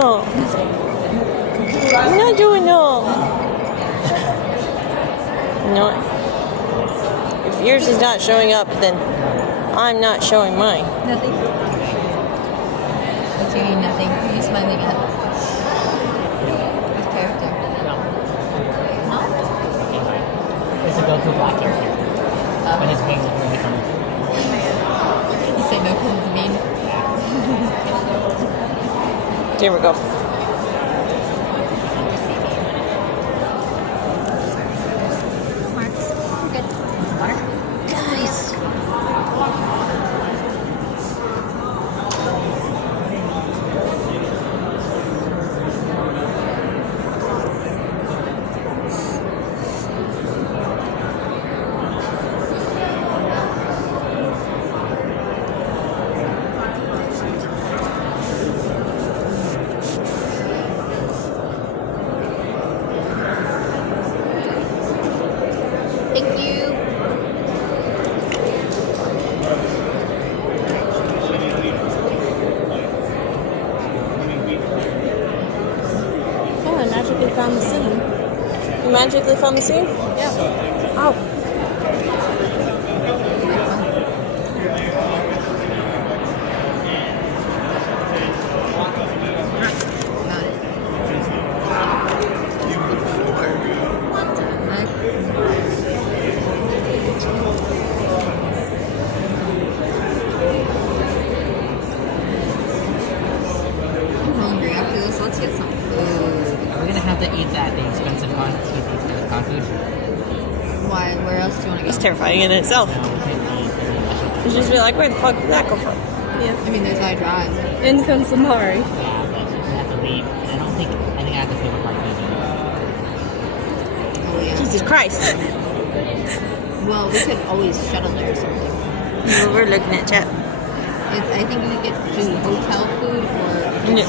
no. I'm not doing no. You know what? If yours is not showing up, then I'm not showing mine. Nothing. What's your nothing? Are you smiling at? Which character? No. It's a go-to black character. But his wings look really funny. You say no because it's mean? Here we go. Marks. Good. Guys. Thank you. Oh, I magically found the scene. You magically found the scene? Yeah. Oh. Got it. What the heck? I'm hungry. After this, let's get some food. We're gonna have to eat that, the expensive con food. Why? Where else do you want to go? It's terrifying in itself. You just be like, where the fuck did that come from? I mean, there's I drive. In comes Samari. Yeah, but we have to leave. And I think I have to feel the park leaving. Oh yeah. Jesus Christ. Well, we could always shuttle there or something. We're looking at chat. I think we could do hotel food or.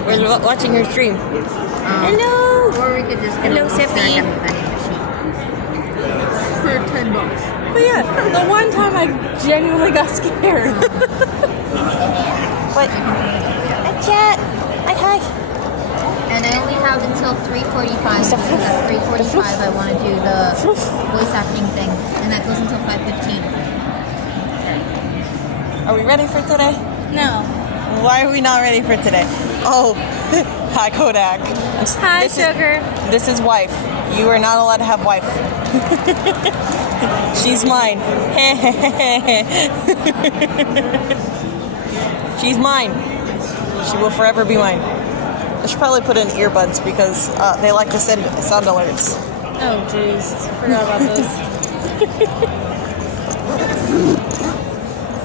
We're watching your stream. Hello. Or we could just get Hello, a little Sippy. snack at the vending machine. For $10. But yeah, the one time I genuinely got scared. What? Hi, chat. Hi. And I only have until 3:45. Because at 3:45 I want to do the voice acting thing, and that goes until 5:15. Are we ready for today? No. Why are we not ready for today? Oh, hi, Kodak. Hi, This is- sugar. This is wife. You are not allowed to have wife. She's mine. She's mine. She will forever be mine. I should probably put in earbuds because they like to send sound alerts. Oh, jeez. Forgot about this.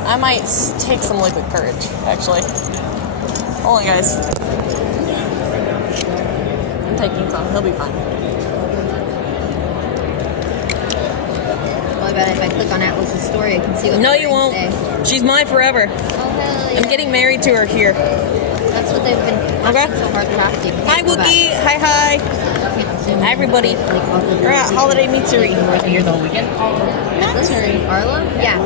I might take some liquid courage, actually. Hold on, guys. I'm taking some. He'll be fine. Well, I bet if I click on Atlas's story, I can see what. No, they're you wearing won't. today. She's mine forever. Oh hell yeah! I'm getting married to her here. That's what they've been Okay. so hard crafting. Hi, Wookie. Hi. Hi, everybody. We're at Holiday Mitsuri. Here the whole weekend? Matsuri. Arla? Yeah.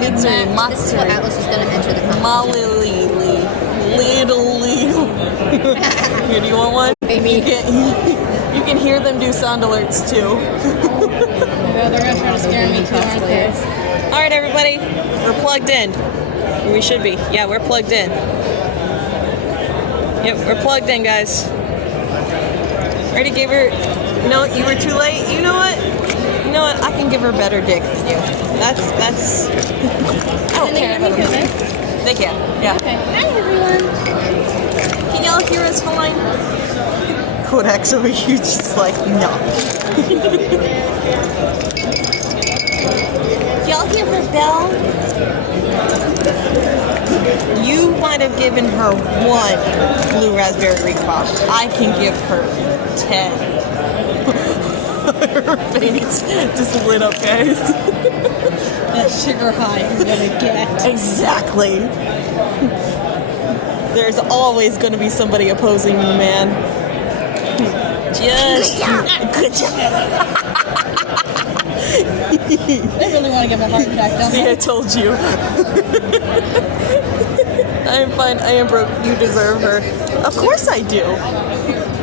Mitsuri. This is what Matsuri. Atlas was going to enter the competition. Malili. Little. Here, do you want one? Baby. You can hear them do sound alerts too. They're gonna try to scare me too, aren't they? All right, everybody. We're plugged in. We should be. Yeah, we're plugged in. Yep, we're plugged in, guys. Already gave her... No, you were too late. You know what? You know what? I can give her better dick than you. That's... I don't care about them. They can, yeah. Okay. Hi, everyone. Can y'all hear us fine? Kodak's over here just like, no. Y'all hear her bell? You might have given her one blue raspberry Greek pop. I can give her 10. Her face just lit up, guys. That sugar high you're gonna get. Exactly. There's always going to be somebody opposing you, man. Just good job. They really want to give a heart attack, don't See, they? I told you. I am fine. I am broke. You deserve her. Of course I do.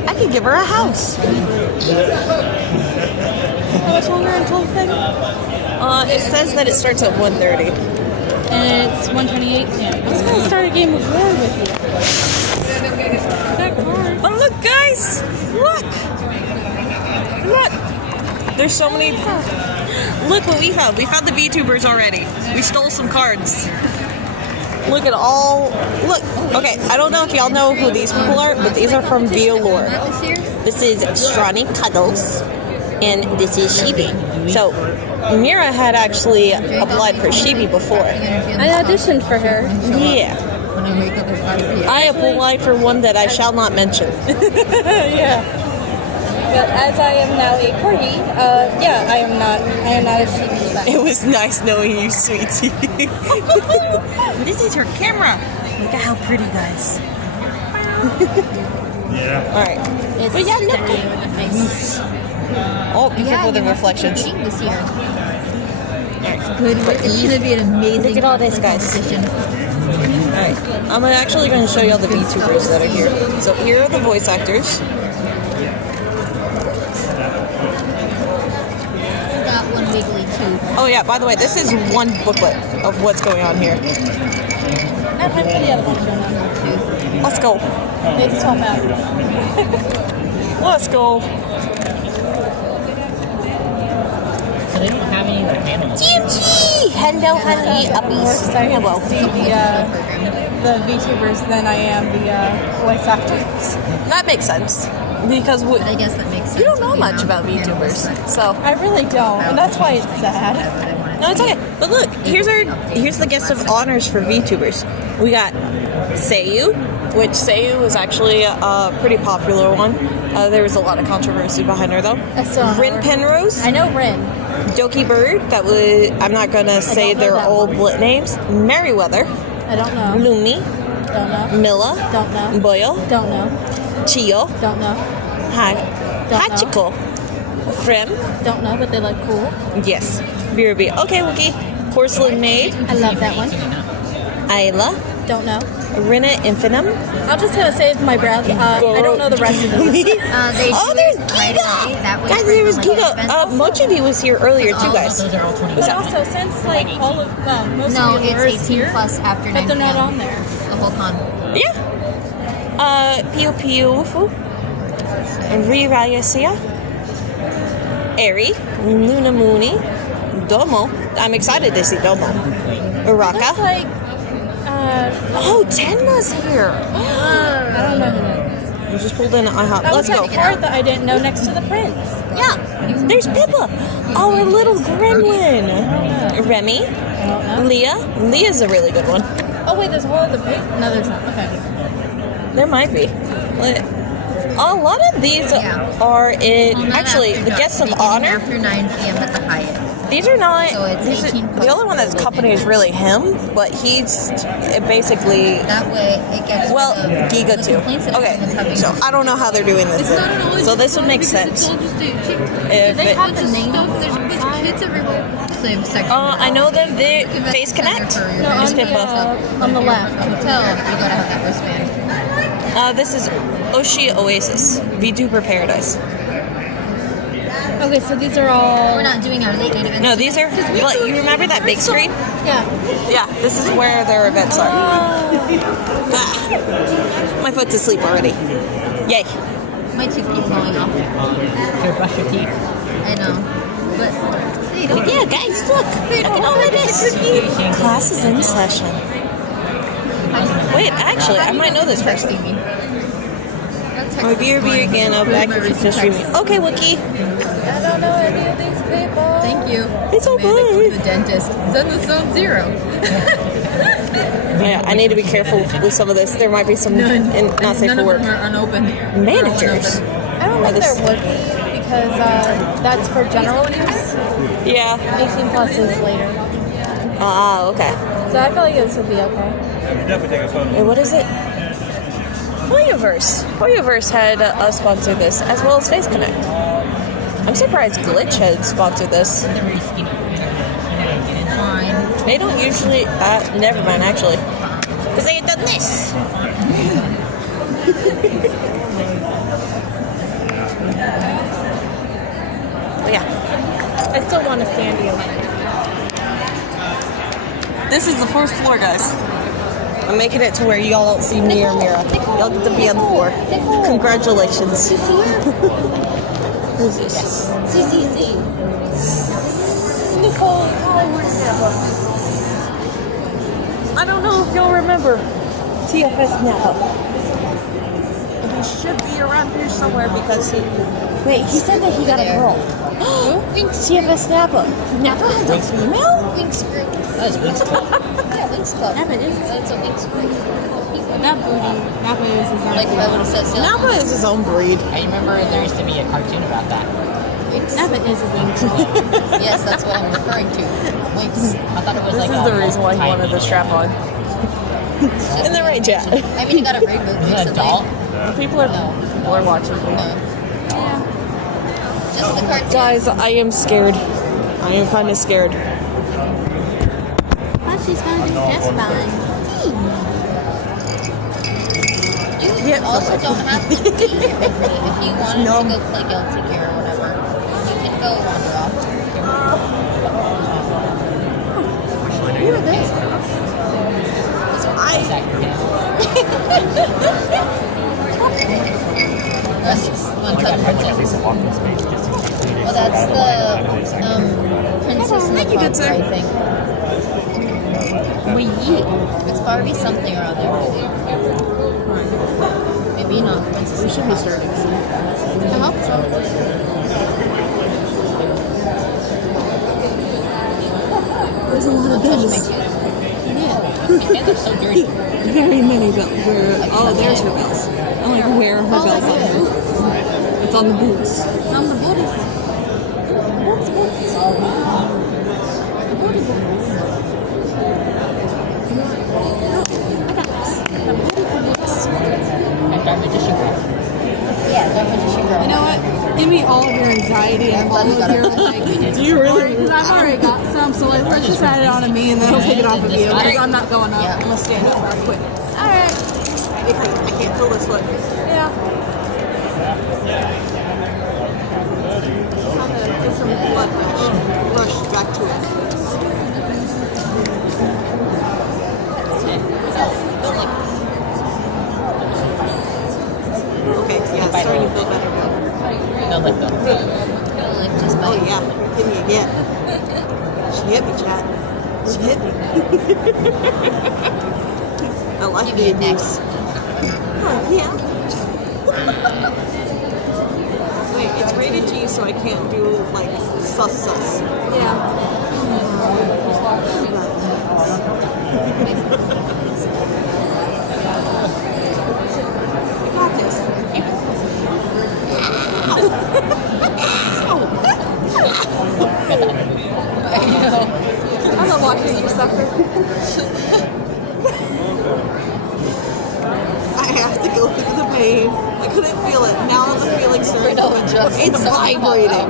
I can give her a house. How much longer until the thing? It says that it starts at 1:30. And it's 1:28. Yeah. I was gonna start a game of war with you. That card. But look, guys! Look! Look! There's so many... Look what we found. We found the VTubers already. We stole some cards. Look at all... Look. Okay, I don't know if y'all know who these people are, but these are from Violore. This is Stronny Cuddles, and this is Shibi. So, Mira had actually applied for Shibi before. I auditioned for her. Yeah. I applied for one that I shall not mention. Yeah. But as I am now a corgi, yeah, I am not a sheepy fan. It was nice knowing you, sweetie. This is her camera. Look at how pretty, guys. Yeah. All right. It's But yeah, look. Stephanie with a face. Oh, be careful with the reflections. This year. It's good. It's gonna be an amazing. Look at all this, guys. competition. Alright, I'm actually going to show y'all the VTubers that are here. So here are the voice actors. We got one wiggly too. Oh yeah, by the way, this is one booklet of what's going on here. I'm for the other one going on. Let's go. They just swap out. Let's go. So they don't have any like animals. TMG! Hello, honey. I'm more excited Hello. to see the VTubers than I am the voice actors. That makes sense. Because But I guess that makes sense. we don't know if much have about animals. VTubers. So, I really don't, and that's why it's sad. no, it's okay. But look, here's the guest of honors for VTubers. We got Seiyu, which Seiyu was actually a pretty popular one. There was a lot of controversy behind her though. I still don't know Rin her. Penrose. I know Rin. Doki Bird, that was, I'm not gonna say know their that old one. blit names. Merriweather, I don't know. Lumi, Don't know. Milla, Don't know. Boyle, Don't know. Chiyo, Don't know. Don't know. Hachiko, Frem, Don't know, but they look cool. yes, BRB. Okay, Wookie, Porcelain Maid, I love that one. Ayla, Don't know. Rina Infinum. I'm just gonna say it's my breath. I don't know the rest of them. They Oh, do there's it right away. Giga! That way Guys, for there was like Giga. expensive. Mochibi was here earlier too, guys. Those are all 20. But also, since like all of most No, of the lures it's 18 here, plus after 9 but they're not p.m. on there. The whole con. Yeah. Pio Pio Wufu. Rirayasia. Eri. Luna Mooney. Domo. I'm excited to see Domo. Uraka. Looks like Oh, Tenma's here. I don't know who that is. We just pulled in IHOP. That Let's was go. a card that I didn't know next to the prince. Yeah. There's Pippa. Our little gremlin. Remy. I don't know. Leah. Leah's a really good one. Oh wait, there's one of the pink. No, there's not. Okay. There might be. A lot of these are in. Well, not actually, after the dark, guests of beginning honor. After 9 p.m. at the Hyatt. These are not. So it's these are- 18 plus the only one that's for the company is really him, but he's basically. That way it gets. Well, rid of Giga the too. complaints that Okay, everyone's having. so I don't know how they're doing this. So this would make sense. If They it, have the names There's kids everywhere. So they have section. I know them. They Face Connect. No, Is on Pippa. on the left. Hotel, you gotta have that wristband. This is Oshi Oasis VTuber Paradise. Okay, so these are all. We're not doing our late night events. No, these are. Like, you remember that big screen? Yeah. Yeah, this is where their events are. Ah, my foot's asleep already. Yay. My tooth keeps falling off. So brush your teeth. I know. But see, don't Yeah, guys, look. Look at all of this. Class is in session. Wait, actually, I might know this person. texting me. My BRB again, I'll back if you just me. Okay, Wookie. I don't know any of these people. Thank you. It's Amanda, go to okay. the dentist. Send the zone 0. Yeah, I need to be careful with some of this. There might be some not safe None for of work. them are unopened. Managers. I don't think this- there would be because that's for general use. Yeah. 18 plus is later. Ah, okay. So I feel like this would be okay. Wait, what is it? Hoyoverse. Hoyoverse had sponsored this, as well as Face Connect. I'm surprised Glitch had sponsored this. They're really skinny. Fine. They don't usually. Never mind, actually. Because I had done this. Oh, yeah. I still want to stand you. This is the first floor, guys. I'm making it to where y'all don't see me or Mira. Y'all get to be on the floor. Congratulations. Who's this? Nicole, I don't know if y'all remember TFS Napa. He should be around here somewhere because he... Wait, he said that he got a girl. TFS Napa. Napa has a female? Winx group. That is Winx Club. Yeah, Winx Club. Napa is. It's a Winx group. Napa is his Like if I would have said so. Napa is his own breed. I remember there used to be a cartoon about that. Napa is his name. Yes, that's what I'm referring to. Winx. I thought it was This like is the reason why he wanted the strap on. In the right chat. I mean, it got a reboot Is it a recently. doll? People are watching me. No. Just the cartoon. Guys, I am scared. I am kind of scared. But she's gonna do just fine. You also don't have to be here with me. If you wanted to go play Guilty Gear or whatever, you can go wander off. Who are they? That's one type of princess. Well, that's the princess in the Thank you, good park, sir. I think. It's Barbie something or other. Maybe not princess. We should be starting soon. I hope so. There's a lot of bells. Hands are so dirty. Very many bells. Oh, there's her bells. I'm like, where are her bells on? It's on the boots. On the booties. And Dark Magician Girl. Yeah, that magician girl. You know what? Give me all of your anxiety and all of your like. Do you really? Because I've already got some, so like, let's just add it on to me and then I'll take it off of you because I'm not going up. Yeah. I'm gonna stand up real quick. Alright. I can't feel this one. Yeah. I'm gonna put some blood rush back to it. Okay, yeah, it's starting to feel better now. No, like the. Like just Oh by yeah, hit me again. She hit me, chat. She hit me. I like give me the a neck. abuse. Oh yeah. Wait, it's rated G, so I can't do like sus. Yeah. I got this. I'm not watching you suffer. I have to go through the pain. I couldn't feel it. Now the feeling's starting to adjust. It's vibrating.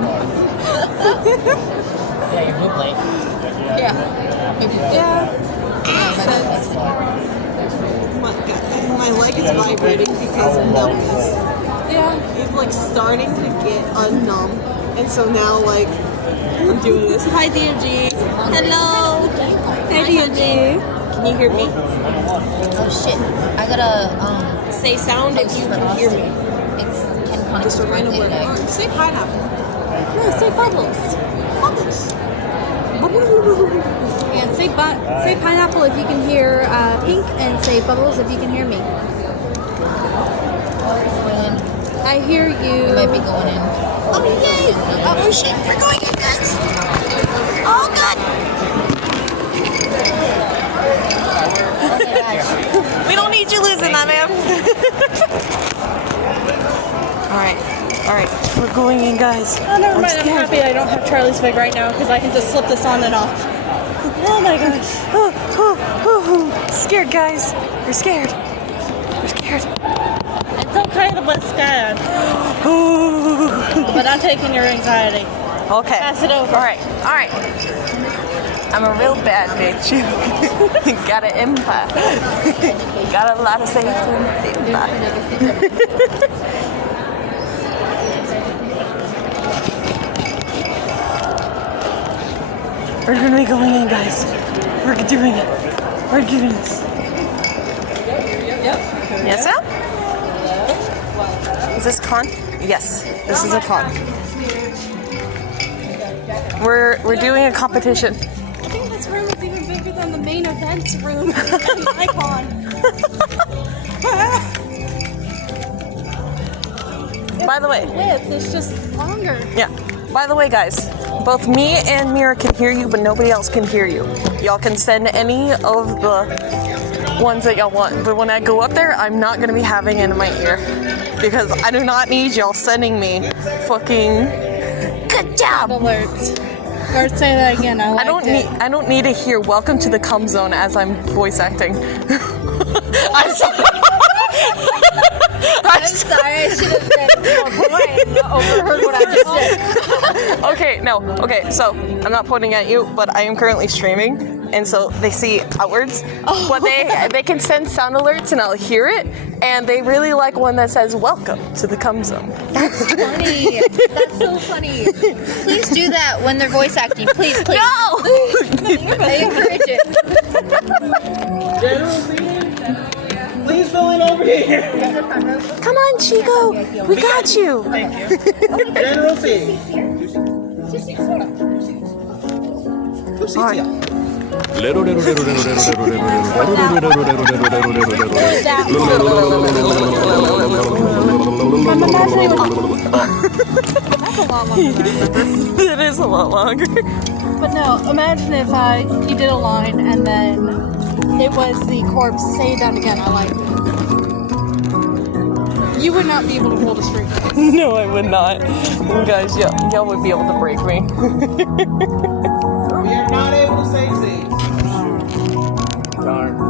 Yeah, your boob blade. Yeah. Yeah. My leg is vibrating because of numbness. Yeah. It's like starting to get unnumb. And so now like I'm doing this. Hi DMG. Hello. Hi DMG. Can you hear me? Oh shit. I gotta Say sound if you can hear me. It's Ken Connick. Just a random word. today. Or say pineapple. No, say bubbles. Bubbles. And say pineapple if you can hear pink, and say bubbles if you can hear me. I hear you. We might be going in. Oh yay! Oh shit, we're going in guys. Oh god! We don't need you losing that, man. Alright, we're going in, guys. Oh, never mind. I'm scared. happy I don't have Charlie's wig right now because I can just slip this on and off. Oh my gosh. Scared, guys. We're scared. We're scared. It's okay to be scared. But I'm taking your anxiety. Okay. Pass it over. Alright. I'm a real bad bitch. Got an empire. Got a lot of Satan. We're gonna be going in, guys. We're doing it. We're doing this. Yes, sir? Is this con? Yes, this is a con. We're doing a competition. I think this room is even bigger than the main events room at my con. By the way. Width is just longer. Yeah. By the way, guys, both me and Mira can hear you, but nobody else can hear you. Y'all can send any of the ones that y'all want, but when I go up there, I'm not gonna be having it in my ear because I do not need y'all sending me fucking good job Alerts. Or say that again. I don't need to hear "Welcome to the Cum Zone" as I'm voice acting. I'm sorry. I'm sorry, I should have been more polite and overheard what I just said. Okay, so I'm not pointing at you, but I am currently streaming, and so they see outwards. But they can send sound alerts, and I'll hear it, and they really like one that says "Welcome to the Cum Zone." That's funny. That's so funny. Please do that when they're voice acting. Please. No! I encourage it. Please fill in over here. Come on, Chico. We got you. General C. I'm imagining that's a lot longer than I remember. It is a lot longer. But no, imagine if you did a line and then it was the corpse, say that again, I like it. You would not be able to hold a straight face. No, I would not. Guys, y'all would be able to break me. We are not able to save things. Darn.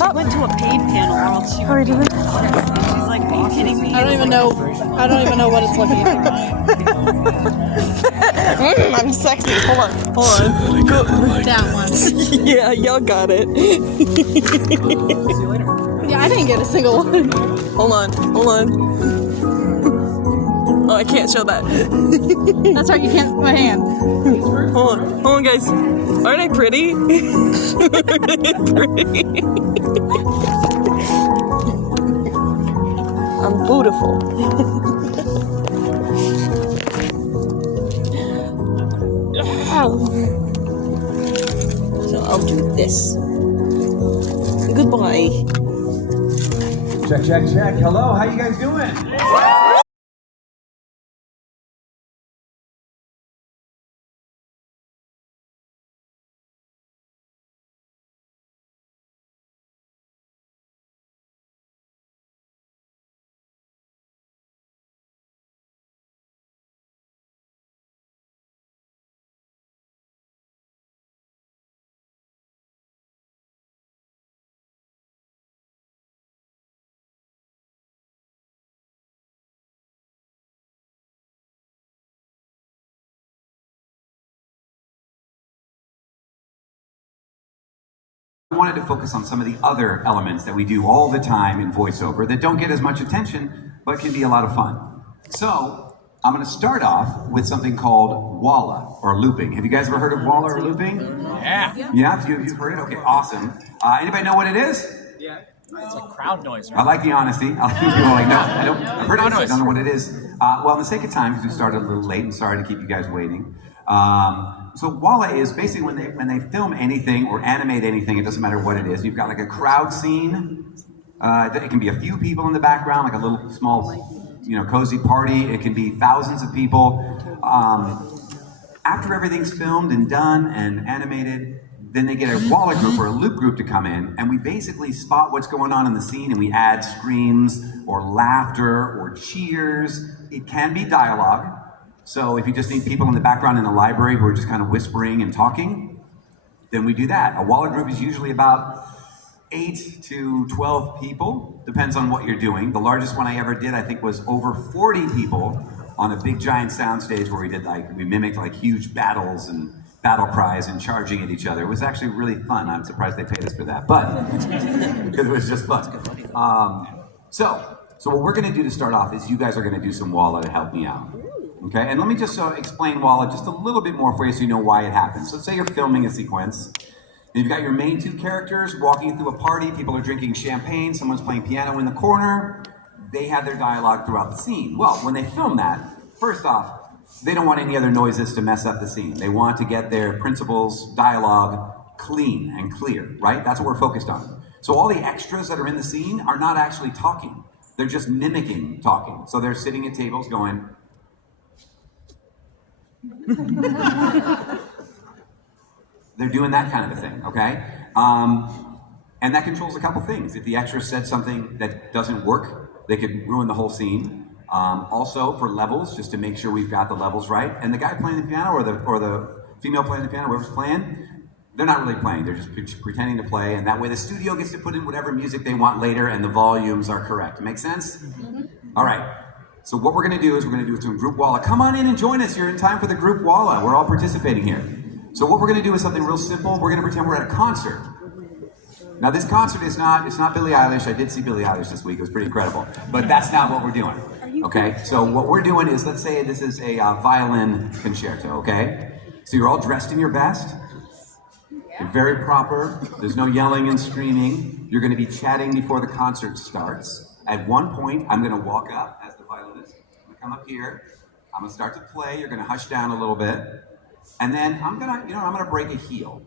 I went to a paid panel while she How are you doing? She's like, are you kidding me? I don't even know what it's looking like. I'm sexy. Hold on. Go. That one. Yeah, y'all got it. Yeah, I didn't get a single one. Hold on. Oh, I can't show that. That's right, you can't my hand. Hold on, guys. Aren't I pretty? Aren't I pretty? I'm beautiful. So I'll do this. Goodbye. Check. Hello, how you guys doing? I wanted to focus on some of the other elements that we do all the time in voiceover that don't get as much attention, but can be a lot of fun. So, I'm going to start off with something called walla, or looping. Have you guys ever heard of walla or looping? Yeah. Yeah, a few of you have heard it? Okay, awesome. Anybody know what it is? Yeah. It's like crowd noise, I right? like the honesty. A few people are like, no, I don't. I've heard of it, I Crowd don't know what it is. Well, in the sake of time, because we started a little late, and sorry to keep you guys waiting. So walla is basically when they film anything or animate anything, it doesn't matter what it is. You've got like a crowd scene. It can be a few people in the background, like a little small, cozy party. It can be thousands of people. After everything's filmed and done and animated, then they get a walla group or a loop group to come in, and we basically spot what's going on in the scene, and we add screams or laughter or cheers. It can be dialogue. So if you just need people in the background in the library who are just kind of whispering and talking, then we do that. A walla group is usually about 8 to 12 people, depends on what you're doing. The largest one I ever did, I think, was over 40 people on a big giant soundstage where we mimicked like huge battles and battle cries and charging at each other. It was actually really fun. I'm surprised they paid us for that, but because it was just fun. So what we're going to do to start off is you guys are going to do some Walla to help me out. Okay, and let me just explain Walla just a little bit more for you so you know why it happens. So let's say you're filming a sequence. You've got your main two characters walking through a party. People are drinking champagne. Someone's playing piano in the corner. They have their dialogue throughout the scene. Well, when they film that, first off, they don't want any other noises to mess up the scene. They want to get their principals' dialogue clean and clear, right? That's what we're focused on. So all the extras that are in the scene are not actually talking. They're just mimicking talking. So they're sitting at tables going... They're doing that kind of a thing, okay? And that controls a couple things. If the extra said something that doesn't work, they could ruin the whole scene. Also, for levels, just to make sure we've got the levels right. And the guy playing the piano or the female playing the piano, whoever's playing, they're not really playing. They're just pretending to play. And that way the studio gets to put in whatever music they want later and the volumes are correct. Make sense? Mm-hmm. All right. So what we're going to do is we're going to do some group Walla. Come on in and join us. You're in time for the group Walla. We're all participating here. So what we're going to do is something real simple. We're going to pretend we're at a concert. Now this concert is not Billie Eilish. I did see Billie Eilish this week. It was pretty incredible. But that's not what we're doing. Okay? So what we're doing is, let's say this is a violin concerto, okay? So you're all dressed in your best. You're very proper. There's no yelling and screaming. You're going to be chatting before the concert starts. At one point, I'm going to walk up as the violinist. I'm going to come up here. I'm going to start to play. You're going to hush down a little bit. And then I'm gonna break a heel.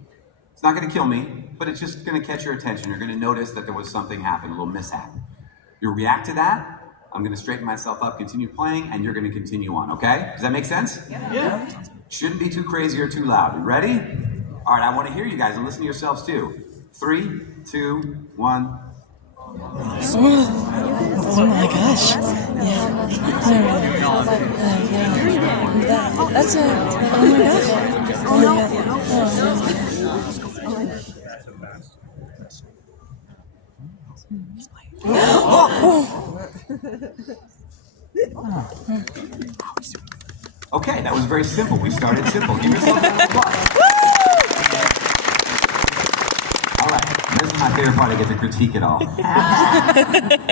It's not gonna kill me, but it's just gonna catch your attention. You're gonna notice that there was something happen, a little mishap. You react to that. I'm gonna straighten myself up, continue playing, and you're gonna continue on, okay? Does that make sense? Yeah. Shouldn't be too crazy or too loud. You ready? All right, I wanna hear you guys and listen to yourselves too. 3, 2, 1. Oh my gosh. Yeah. That's a... Oh my gosh. Oh no. Okay, that was very simple. We started simple. Give yourself a applause. All right, this is my favorite part. I get to critique it all.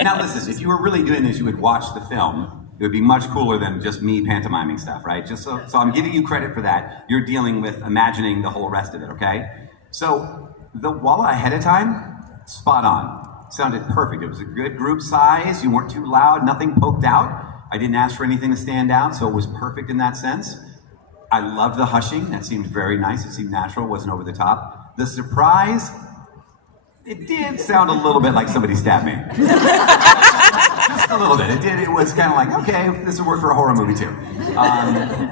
Now listen, if you were really doing this, you would watch the film. It would be much cooler than just me pantomiming stuff, right? Just so I'm giving you credit for that. You're dealing with imagining the whole rest of it, okay? So the Walla ahead of time, spot on. Sounded perfect. It was a good group size. You weren't too loud. Nothing poked out. I didn't ask for anything to stand out, so it was perfect in that sense. I loved the hushing. That seemed very nice. It seemed natural. It wasn't over the top. The surprise, it did sound a little bit like somebody stabbed me. Just a little bit. It did. It was kind of like, okay, this would work for a horror movie too.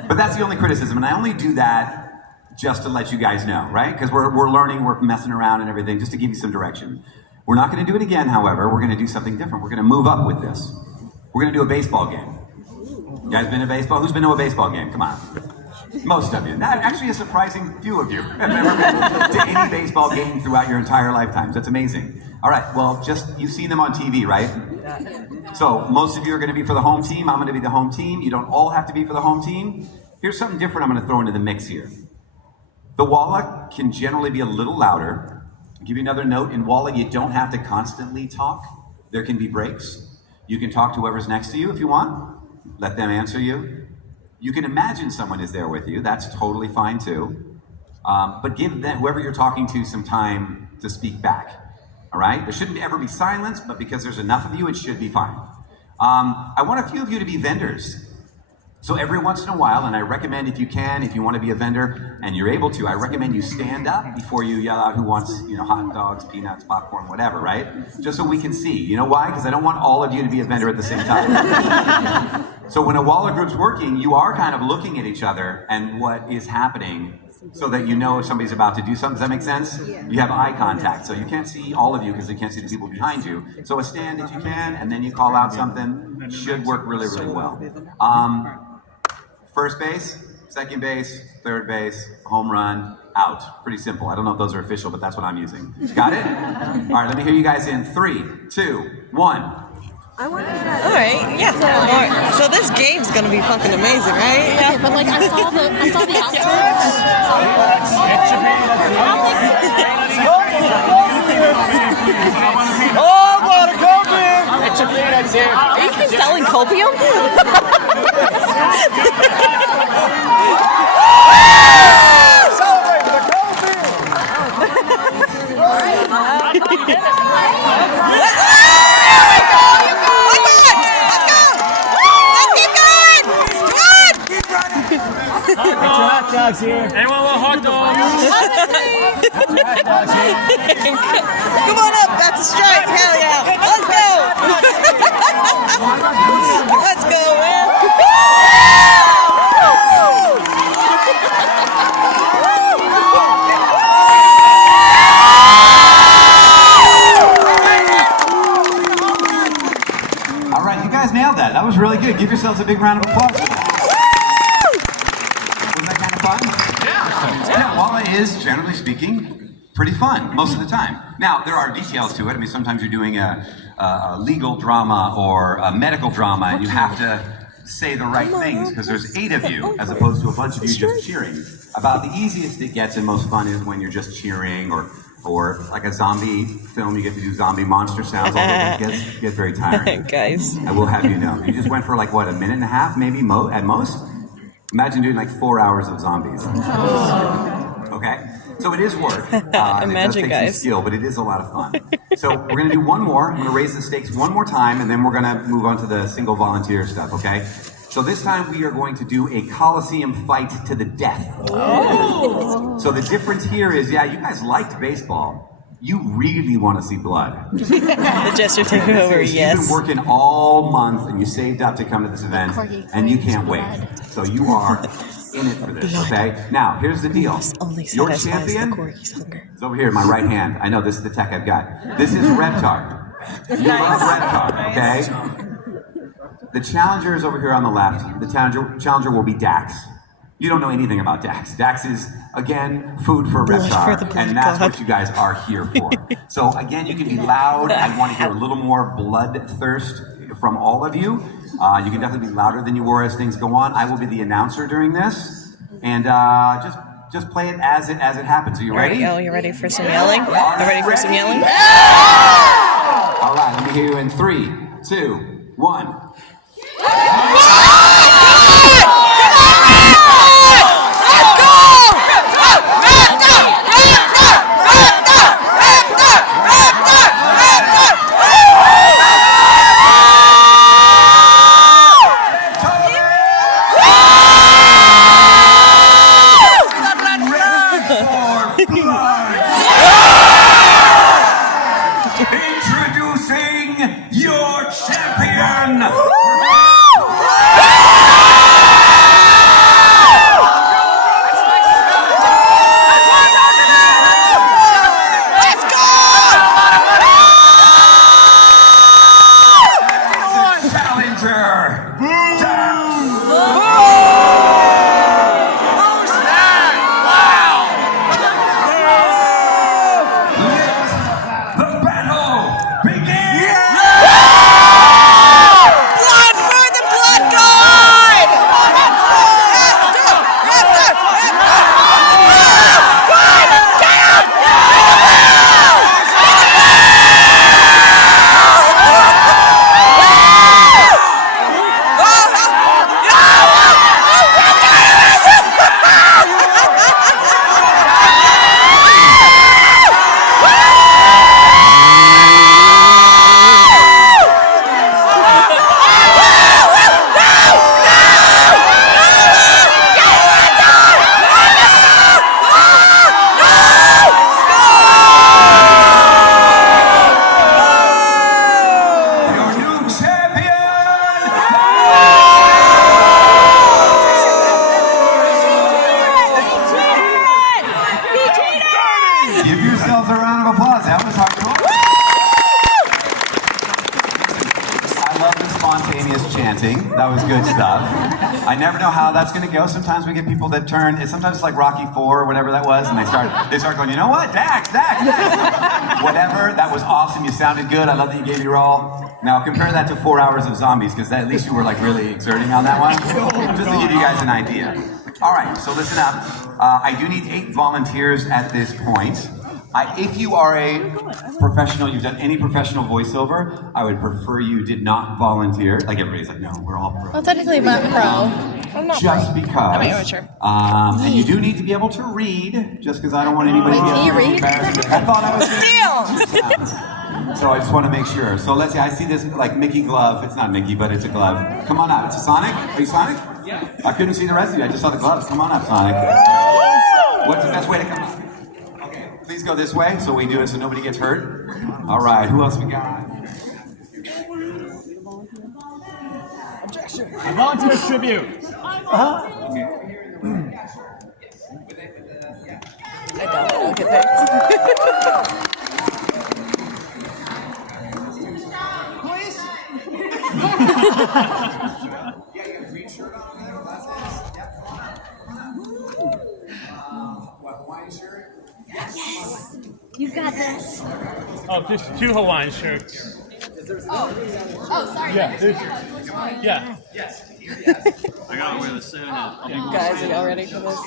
But that's the only criticism, and I only do that just to let you guys know, right? Because we're learning, we're messing around and everything, just to give you some direction. We're not going to do it again, however. We're going to do something different. We're going to move up with this. We're going to do a baseball game. You guys been to baseball? Who's been to a baseball game? Come on. Most of you. Actually, a surprising few of you have never been to any baseball game throughout your entire lifetimes. That's amazing. All right, well, you've seen them on TV, right? So most of you are going to be for the home team. I'm going to be the home team. You don't all have to be for the home team. Here's something different I'm going to throw into the mix here. The Walla can generally be a little louder. I'll give you another note. In Walla, you don't have to constantly talk. There can be breaks. You can talk to whoever's next to you if you want. Let them answer you. You can imagine someone is there with you. That's totally fine too. But give them, whoever you're talking to, some time to speak back. All right? There shouldn't ever be silence, but because there's enough of you, it should be fine. I want a few of you to be vendors. So every once in a while, and I recommend if you want to be a vendor and you're able to, I recommend you stand up before you yell out who wants, hot dogs, peanuts, popcorn, whatever, right? Just so we can see. You know why? Because I don't want all of you to be a vendor at the same time. So when a Walla group's working, you are kind of looking at each other and what is happening so that you know if somebody's about to do something. Does that make sense? Yeah. You have eye contact, so you can't see all of you because you can't see the people behind you. So a stand if you can, and then you call out something, should work really, really well. First base, second base, third base, home run, out. Pretty simple. I don't know if those are official, but that's what I'm using. Got it? All right, let me hear you guys in 3, 2, 1. All right, yeah. So this game's gonna be fucking amazing, right? Okay, but like I saw the outfits. Are you keep selling copium? Hot dogs here. Anyone want hot dogs? Come on up, that's a strike. Hell yeah. Let's go. Let's go, man. All right, you guys nailed that. That was really good. Give yourselves a big round of applause for that. Wasn't that kind of fun? Yeah, well, it is, generally speaking, pretty fun most of the time. Now, there are details to it. I mean, sometimes you're doing a legal drama or a medical drama, and you have to say the right things because there's 8 of you as opposed to a bunch of you just cheering. About the easiest it gets and most fun is when you're just cheering or like a zombie film, you get to do zombie monster sounds, although it gets very tiring. Guys. I will have you know. You just went for like, what, a minute and a half, maybe at most? Imagine doing like 4 hours of zombies. Okay? So it is work. It does take some skill, but it is a lot of fun. So we're going to do one more. I'm going to raise the stakes one more time, and then we're going to move on to the single volunteer stuff, okay? So this time we are going to do a Coliseum fight to the death. Oh. So the difference here is, yeah, you guys liked baseball. You really want to see blood. The gesture taking over, yes. You've been working all month and you saved up to come to this event and you can't wait. So you are in it for this, okay? Now, here's the deal. Your champion is over here in my right hand. I know this is the tech I've got. This is Reptar. You love Reptar, okay? The challenger is over here on the left. The challenger will be Dax. You don't know anything about Dax. Dax is, again, food for Reptar, and that's what you guys are here for. So, again, you can be loud. I want to hear a little more bloodthirst from all of you. You can definitely be louder than you were as things go on. I will be the announcer during this, and just play it as it happens. Are you ready? Oh, you ready for some yelling? You ready for some yelling? All right, let me hear you in 3, 2, 1. Introducing your champion! simultaneous chanting. That was good stuff. I never know how that's going to go. Sometimes we get people that turn. Sometimes it's like Rocky 4 or whatever that was, and they start going. You know what, Dax. Whatever. That was awesome. You sounded good. I love that you gave your all. Now compare that to 4 hours of zombies, because at least you were like really exerting on that one. Just to give you guys an idea. All right. So listen up. I do need 8 volunteers at this point. If you are a professional, you've done any professional voiceover, I would prefer you did not volunteer. Like everybody's like, no, we're all pro. Well, technically, I'm not pro. I'm not just pro. because. I'm amateur. And you do need to be able to read, just because I don't want anybody to Can you read? I thought I was going to. So I just want to make sure. So let's see, I see this like Mickey glove. It's not Mickey, but it's a glove. Come on up. It's a Sonic? Are you Sonic? Yeah. I couldn't see the rest of you. I just saw the gloves. Come on up, Sonic. What's the best way to come up? Please go this way so we do it so nobody gets hurt. All right, who else we got? Objection! A volunteer tribute! I'll get picked. Yeah, you got a green shirt on there, glasses? Yep, come on up. What, Hawaiian shirt? Yes! You got this. Oh, there's 2 Hawaiian shirts. Oh, sorry. Yeah. Yes. I gotta wear the suit. Guys, are y'all ready for this? Oh,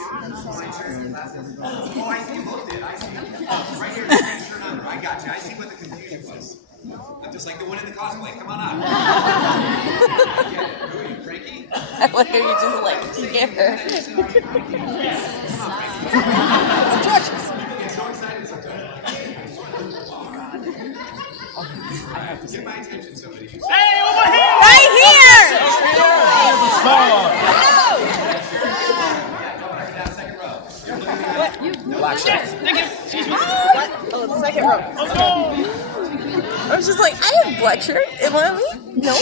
I see you looked it. I see you. Right here, the green shirt under. I got you. I see what the confusion was. I'm just like the one in the cosplay. Come on up. Who are you, Frankie? I like how you just like together. Get so excited sometimes. Get my attention, somebody. Hey, over here! Right here! Black shirt. Oh, the second row. I was just like, I have black shirt. Am I me? No.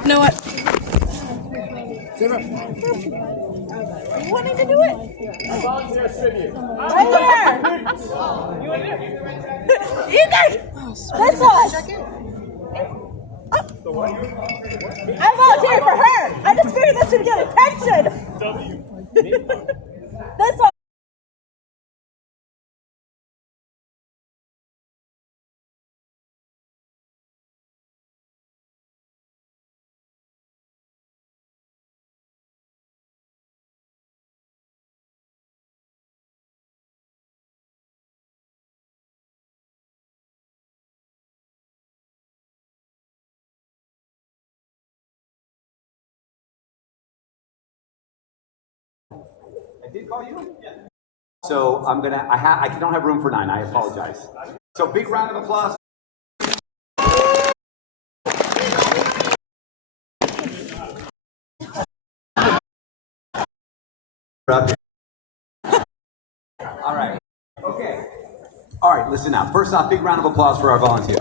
You know what? You wanting to do it? Volunteer tribute. Right here. You guys. This one. I volunteered for her. I just figured this would get attention. This one. I did call you? Yeah. So I'm gonna, I don't have room for 9, I apologize. So big round of applause. All right, okay. All right, listen now. First off, big round of applause for our volunteers.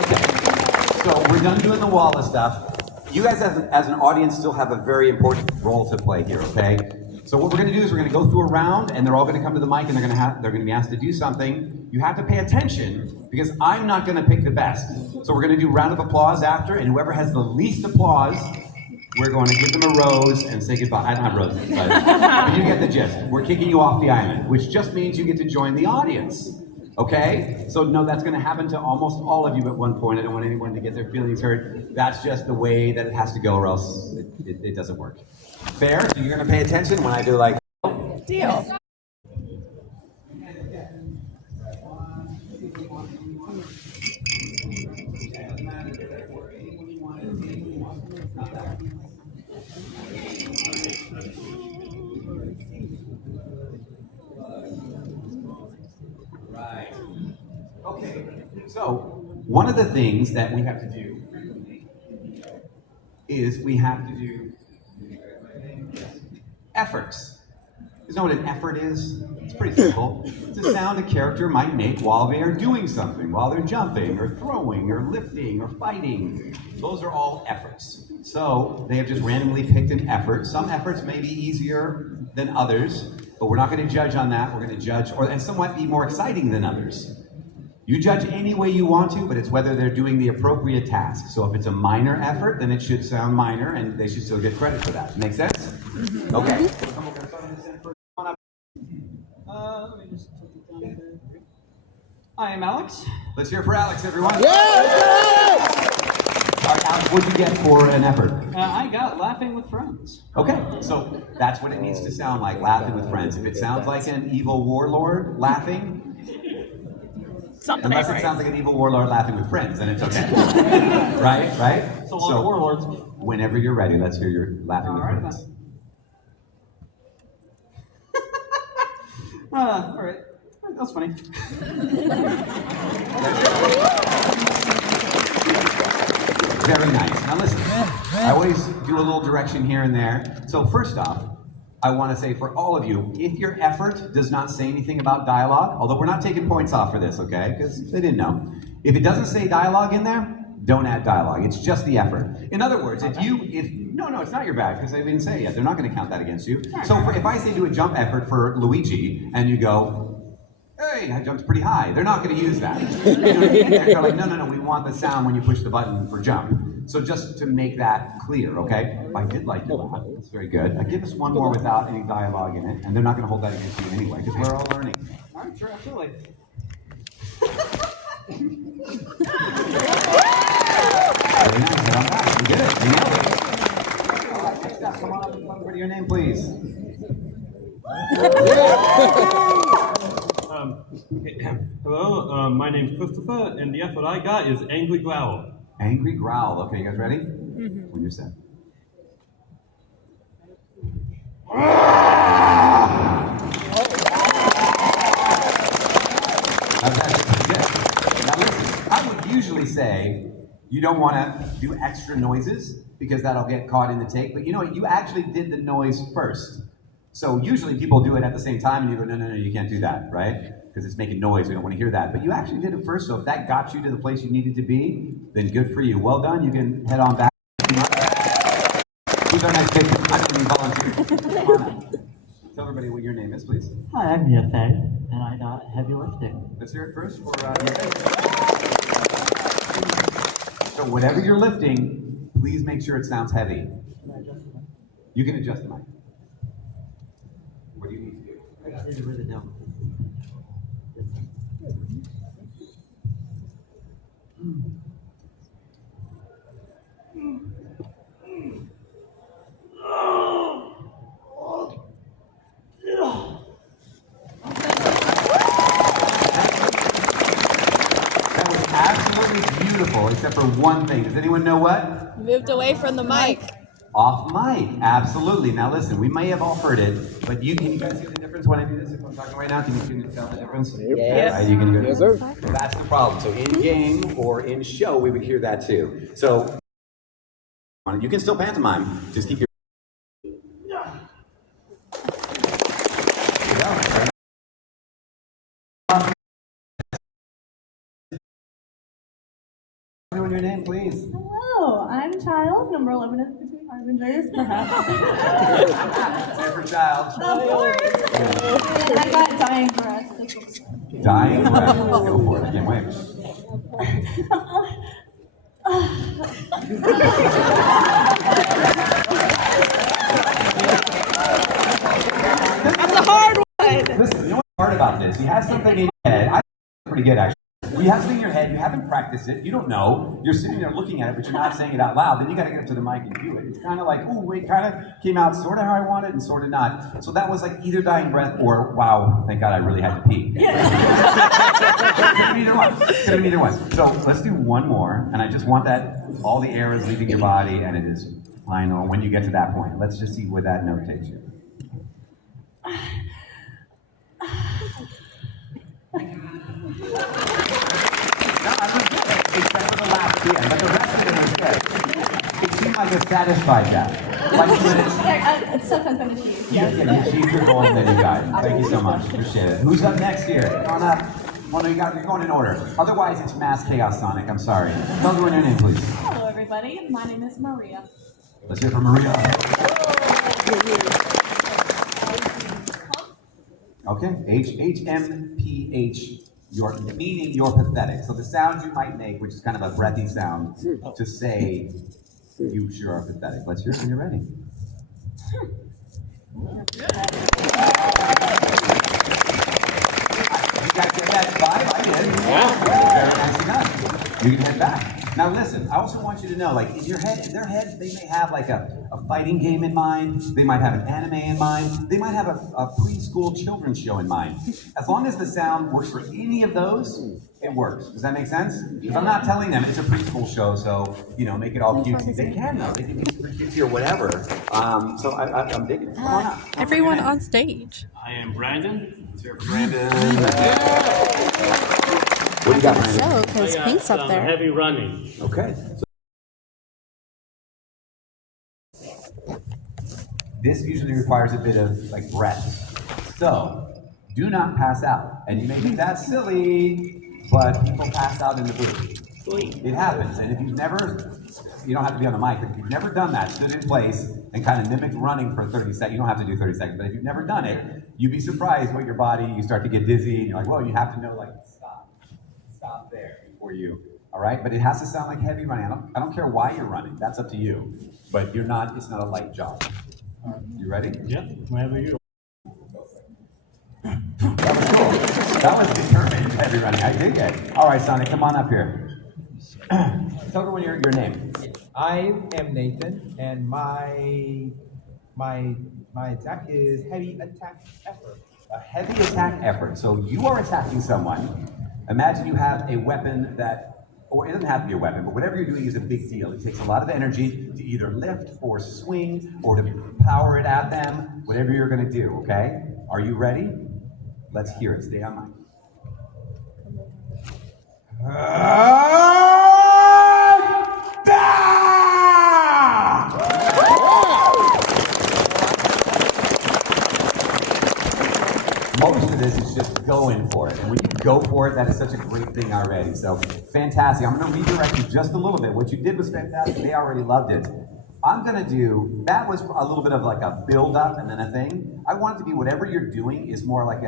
Okay, so we're done doing the wall and stuff. You guys as an audience still have a very important role to play here, okay? So what we're gonna do is we're gonna go through a round and they're all gonna come to the mic and they're gonna be asked to do something. You have to pay attention because I'm not gonna pick the best. So we're gonna do round of applause after, and whoever has the least applause, we're going to give them a rose and say goodbye. I don't have roses, but you get the gist. We're kicking you off the island, which just means you get to join the audience. Okay? So no, that's going to happen to almost all of you at one point. I don't want anyone to get their feelings hurt. That's just the way that it has to go, or else it doesn't work. Fair? So you're going to pay attention when I do like... Deal. Right. Okay. So one of the things that we have to do is we have to do efforts. You know what an effort is? It's pretty simple. It's a sound a character might make while they are doing something, while they're jumping or throwing or lifting or fighting. Those are all efforts. So they have just randomly picked an effort. Some efforts may be easier than others, but we're not going to judge on that. We're going to judge, and some might be more exciting than others. You judge any way you want to, but it's whether they're doing the appropriate task. So if it's a minor effort, then it should sound minor, and they should still get credit for that. Make sense? Okay. Let me just put it down here. I am Alex. Let's hear it for Alex, everyone. All right, Alex, what'd you get for an effort? I got laughing with friends. Okay, so that's what it needs to sound like, laughing with friends. If it sounds like an evil warlord laughing, unless it sounds like an evil warlord laughing with friends, then it's okay. Right? So warlords. Whenever you're ready, let's hear your laughing with friends. All right. That's funny. Very nice. Now listen, I always do a little direction here and there. So first off, I want to say for all of you, if your effort does not say anything about dialogue, although we're not taking points off for this, okay? Because they didn't know. If it doesn't say dialogue in there, don't add dialogue. It's just the effort. In other words, no, it's not your bad, because I didn't say it yet. They're not going to count that against you. So if I say do a jump effort for Luigi, and you go, hey, that jump's pretty high. They're not going to use that. You know what I mean? They're like, no, we want the sound when you push the button for jump. So just to make that clear, okay? I did like your laugh. That's very good. Give us one more without any dialogue in it, and they're not going to hold that against you anyway, because we're all learning. All right, sure, absolutely. Very nice. Head on back. You get it. You nailed it. All right, next up, come on up and tell everybody your name, please. Hello, my name's Christopher, and the effort I got is Angry Growl. Angry growl. Okay, you guys ready? When you're set. Now listen, I would usually say you don't want to do extra noises because that'll get caught in the take, but you know what? You actually did the noise first. So usually people do it at the same time and you go, no, you can't do that, right? Because it's making noise, we don't want to hear that. But you actually did it first, so if that got you to the place you needed to be, then good for you. Well done, you can head on back. Who's our next victim? I don't even volunteer. Come on up. Tell everybody what your name is, please. Hi, I'm Yefei, and I got heavy lifting. Let's hear it first for So whatever you're lifting, please make sure it sounds heavy. You can adjust the mic. What do you need to do? I just need to write it down. That was absolutely beautiful, except for one thing. Does anyone know what? Moved away from the mic. Off mic, absolutely. Now listen, we may have all heard it, but can you guys see the difference when I do this? If I'm talking right now, can you tell the difference? Yes. Right, you can go. Yes, sir. That's the problem. So in game or in show, we would hear that too. So you can still pantomime. Just keep your. Your name, please. Hello, I'm Child. Number 11 is between Harbingers, perhaps. Different Child. Of course. And I got Dying Breath. Dying Breath. Go for it. I can't wait. That's a hard one. Listen, you know what's hard about this? You have something in your head. I think it's pretty good, actually. You have something in your head, you haven't practiced it, you don't know, you're sitting there looking at it, but you're not saying it out loud, then you gotta get up to the mic and do it. It's kind of like, ooh, it kind of came out sort of how I wanted and sort of not. So that was like either Dying Breath or, wow, thank God I really had to pee. Could have been either one. Could have been either one. So let's do one more, and I just want that, all the air is leaving your body, and it is final when you get to that point. Let's just see where that note takes you. Except for the last year, but the rest of it was good. It seemed like a satisfied death. Like It's so fun to see you. you achieved your goal and then you got it. Thank you so much. Appreciate it. Who's up next here? Come on up. Well, no, you're going in order. Otherwise, it's Mass Chaos Sonic. I'm sorry. Tell everyone your name, please. Hello, everybody. My name is Maria. Let's hear from Maria. Okay. HMPH meaning you're pathetic. So the sound you might make, which is kind of a breathy sound, to say you sure are pathetic. Let's hear it when you're ready. You guys get that vibe? I did. Yeah. Very nicely done. You can head back. Now listen, I also want you to know, like in their heads, they may have like a fighting game in mind, they might have an anime in mind, they might have a preschool children's show in mind. As long as the sound works for any of those, it works. Does that make sense? Because I'm not telling them it's a preschool show, so, you know, make it all cutesy. They can though, they can be super cutesy or whatever. So I'm digging it. Come on up. Everyone on stage. I am Brandon. Let's hear it for Brandon. What do you got, Brandon? So, because Pink's up there. Heavy running. Okay. This usually requires a bit of like breath. So, do not pass out. And you may think that's silly, but people pass out in the booth. It happens. And if you've never, you don't have to be on the mic, but if you've never done that, stood in place and kind of mimicked running for 30 seconds, you don't have to do 30 seconds, but if you've never done it, you'd be surprised what your body, you start to get dizzy, and you're like, well, you have to know, like, stop there before you, all right? But it has to sound like heavy running. I don't care why you're running. That's up to you. But it's not a light jog. You ready? Yep, whenever you. That was cool. That was determined heavy running. I dig it. All right, Sonny, come on up here. Tell everyone your name. I am Nathan, and my attack is heavy attack effort. A heavy attack effort. So you are attacking someone. Imagine you have a weapon that, or it doesn't have to be a weapon, but whatever you're doing is a big deal. It takes a lot of energy to either lift or swing or to power it at them, whatever you're going to do, okay? Are you ready? Let's hear it. Stay on mic. Most of this is just going for it. And when you go for it, that is such a great thing already. So fantastic. I'm going to redirect you just a little bit. What you did was fantastic. They already loved it. I'm going to do, that was a little bit of like a build up and then a thing. I want it to be whatever you're doing is more like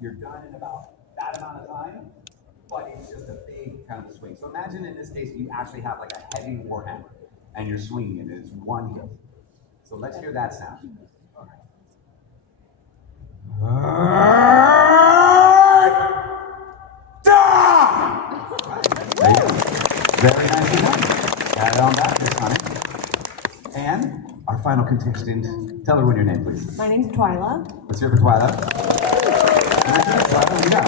you're done in about that amount of time, but it's just a big kind of a swing. So imagine in this case, you actually have like a heavy warhammer and you're swinging it. It's one hit. So let's hear that sound. There you go. Very nicely done. Add it on back this time. And our final contestant, tell everyone your name, please. My name's Twyla. Let's hear it for Twyla. Twyla, what do you got?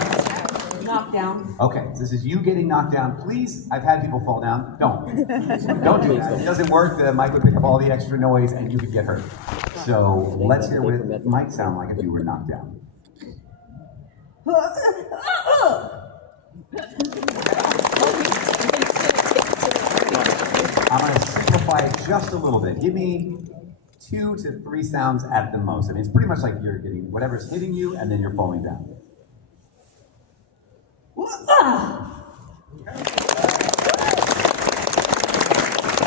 Knockdown. Okay, so this is you getting knocked down. Please, I've had people fall down. Don't do that. It doesn't work. The mic would pick up all the extra noise and you could get hurt. So let's hear what it might sound like if you were knocked down. I'm going to simplify it just a little bit. Give me 2 to 3 sounds at the most. I mean, it's pretty much like you're getting whatever's hitting you and then you're falling down.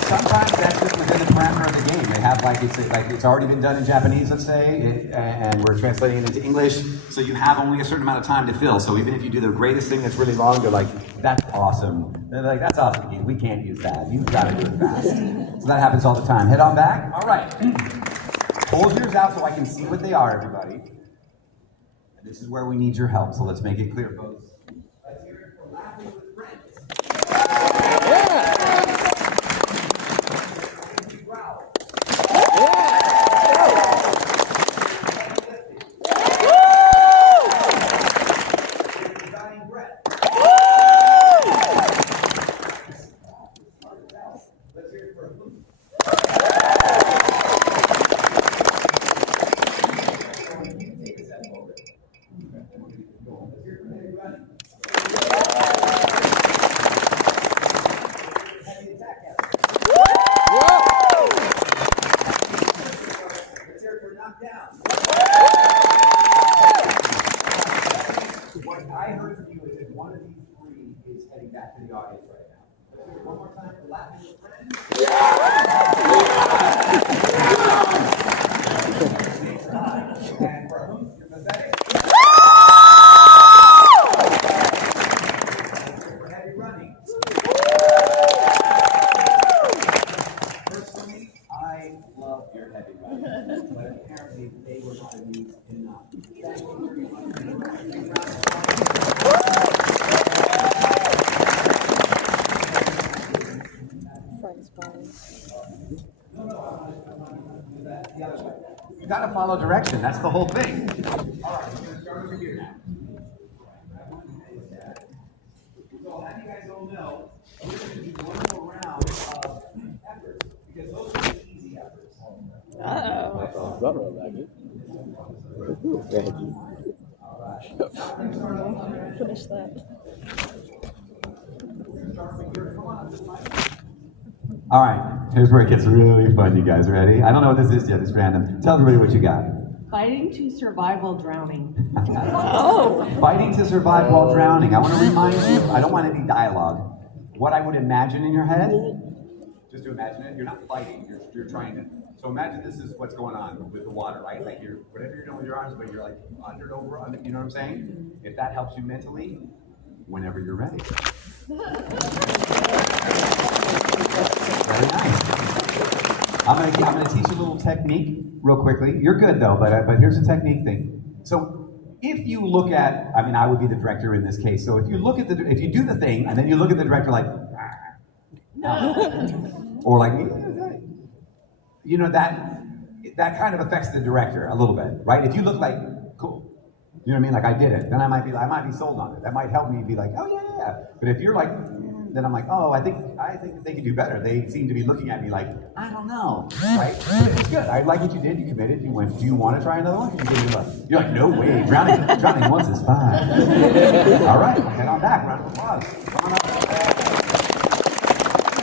Sometimes that's just within the parameter of the game. They have like it's already been done in Japanese, let's say, and we're translating it into English. So you have only a certain amount of time to fill. So even if you do the greatest thing that's really long, they're like, "That's awesome." They're like, "That's awesome. We can't use that. You've got to do it fast." So that happens all the time. Head on back. All right. Hold yours out so I can see what they are, everybody. And this is where we need your help. So let's make it clear, folks. Let's hear it for Laughing with Friends. What I heard from you is that one of these 3 is heading back to the audience right now. Let's do it one more time for Laughing with Friends. And for whom you're pathetic. running. Personally, I love your heavy running, but apparently they were not amused enough. Thank you very much. You gotta follow direction. That's the whole thing. All right, we're gonna start over here now. So, as you guys all know, we're gonna do one more round of efforts because those are the easy efforts. Finish that. All right, here's where it gets really fun, you guys. Ready? I don't know what this is yet. It's random. Tell everybody what you got. Fighting to survive while drowning. Fighting to survive while drowning. I want to remind you, I don't want any dialogue. What I would imagine in your head, just to imagine it, you're not fighting, you're trying to. So imagine this is what's going on with the water, right? Like whatever you're doing with your arms, but you're like under, you know what I'm saying? If that helps you mentally, whenever you're ready. Very nice. I'm gonna teach you a little technique real quickly. You're good though, but here's a technique thing. So if you look at, I would be the director in this case. So if you do the thing and then you look at the director like, or like, you know, that kind of affects the director a little bit, right? If you look like, cool, you know what I mean? Like I did it, then I might be sold on it. That might help me be like, oh yeah. But if you're like, then I'm like, oh, I think they could do better. They seem to be looking at me like, I don't know, right? But it's good. I like what you did. You committed. You went. Do you want to try another one? You're like, no way. Drowning once is fine. All right, head on back. Round of applause. Come on up.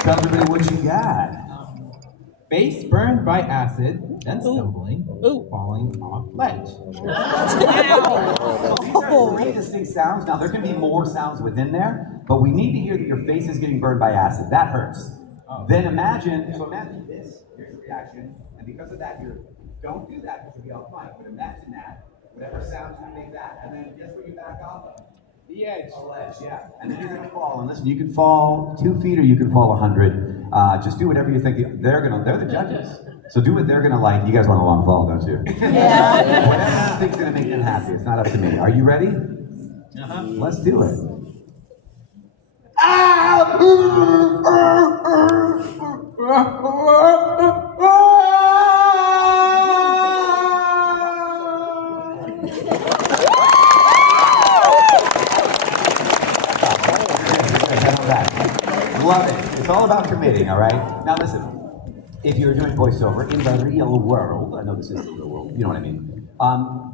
Tell everybody what you got. Face burned by acid, then stumbling, falling off ledge. So these are three distinct sounds. Now there can be more sounds within there, but we need to hear that your face is getting burned by acid. That hurts. Then imagine this. Here's the reaction, and because of that, don't do that because you'll be all fine. But imagine that, whatever sounds you make that, and then guess where you back off of? The edge. The ledge, yeah. And then you're gonna fall. And listen, you can fall 2 feet or you can fall 100. Just do whatever you think they're the judges. So do what they're gonna like. You guys want a long fall, don't you? Yeah. Whatever you think's gonna make them happy. It's not up to me. Are you ready? Uh-huh. Let's do it. Love it. It's all about committing, all right? Now listen, if you're doing voiceover in the real world, I know this is the real world, you know what I mean?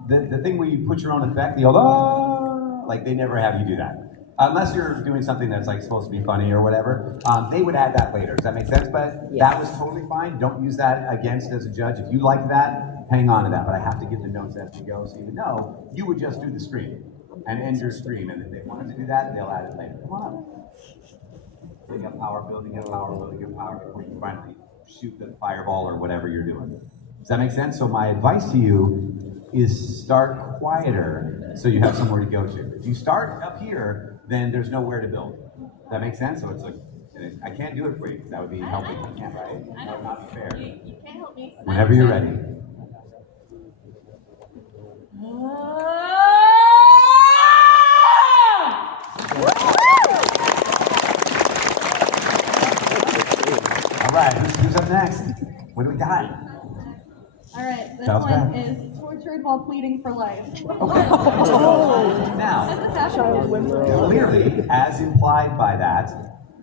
The thing where you put your own effect, the old, like they never have you do that. Unless you're doing something that's like supposed to be funny or whatever, they would add that later. Does that make sense? But that was totally fine. Don't use that against as a judge. If you like that, hang on to that. But I have to give the notes as we go so you know you would just do the scream and end your scream. And if they wanted to do that, they'll add it later. Come on up. Building up power, building up power, building up power before you finally shoot the fireball or whatever you're doing. Does that make sense? So my advice to you is start quieter so you have somewhere to go to. If you start up here, then there's nowhere to build. Does that make sense? So it's like, I can't do it for you because that would be helping. You can't, right? That would not be fair. You can't help me. Whenever you're ready. All right, who's up next? What do we got? All right, this Sounds one bad. is tortured while pleading for life. Now, clearly, as implied by that,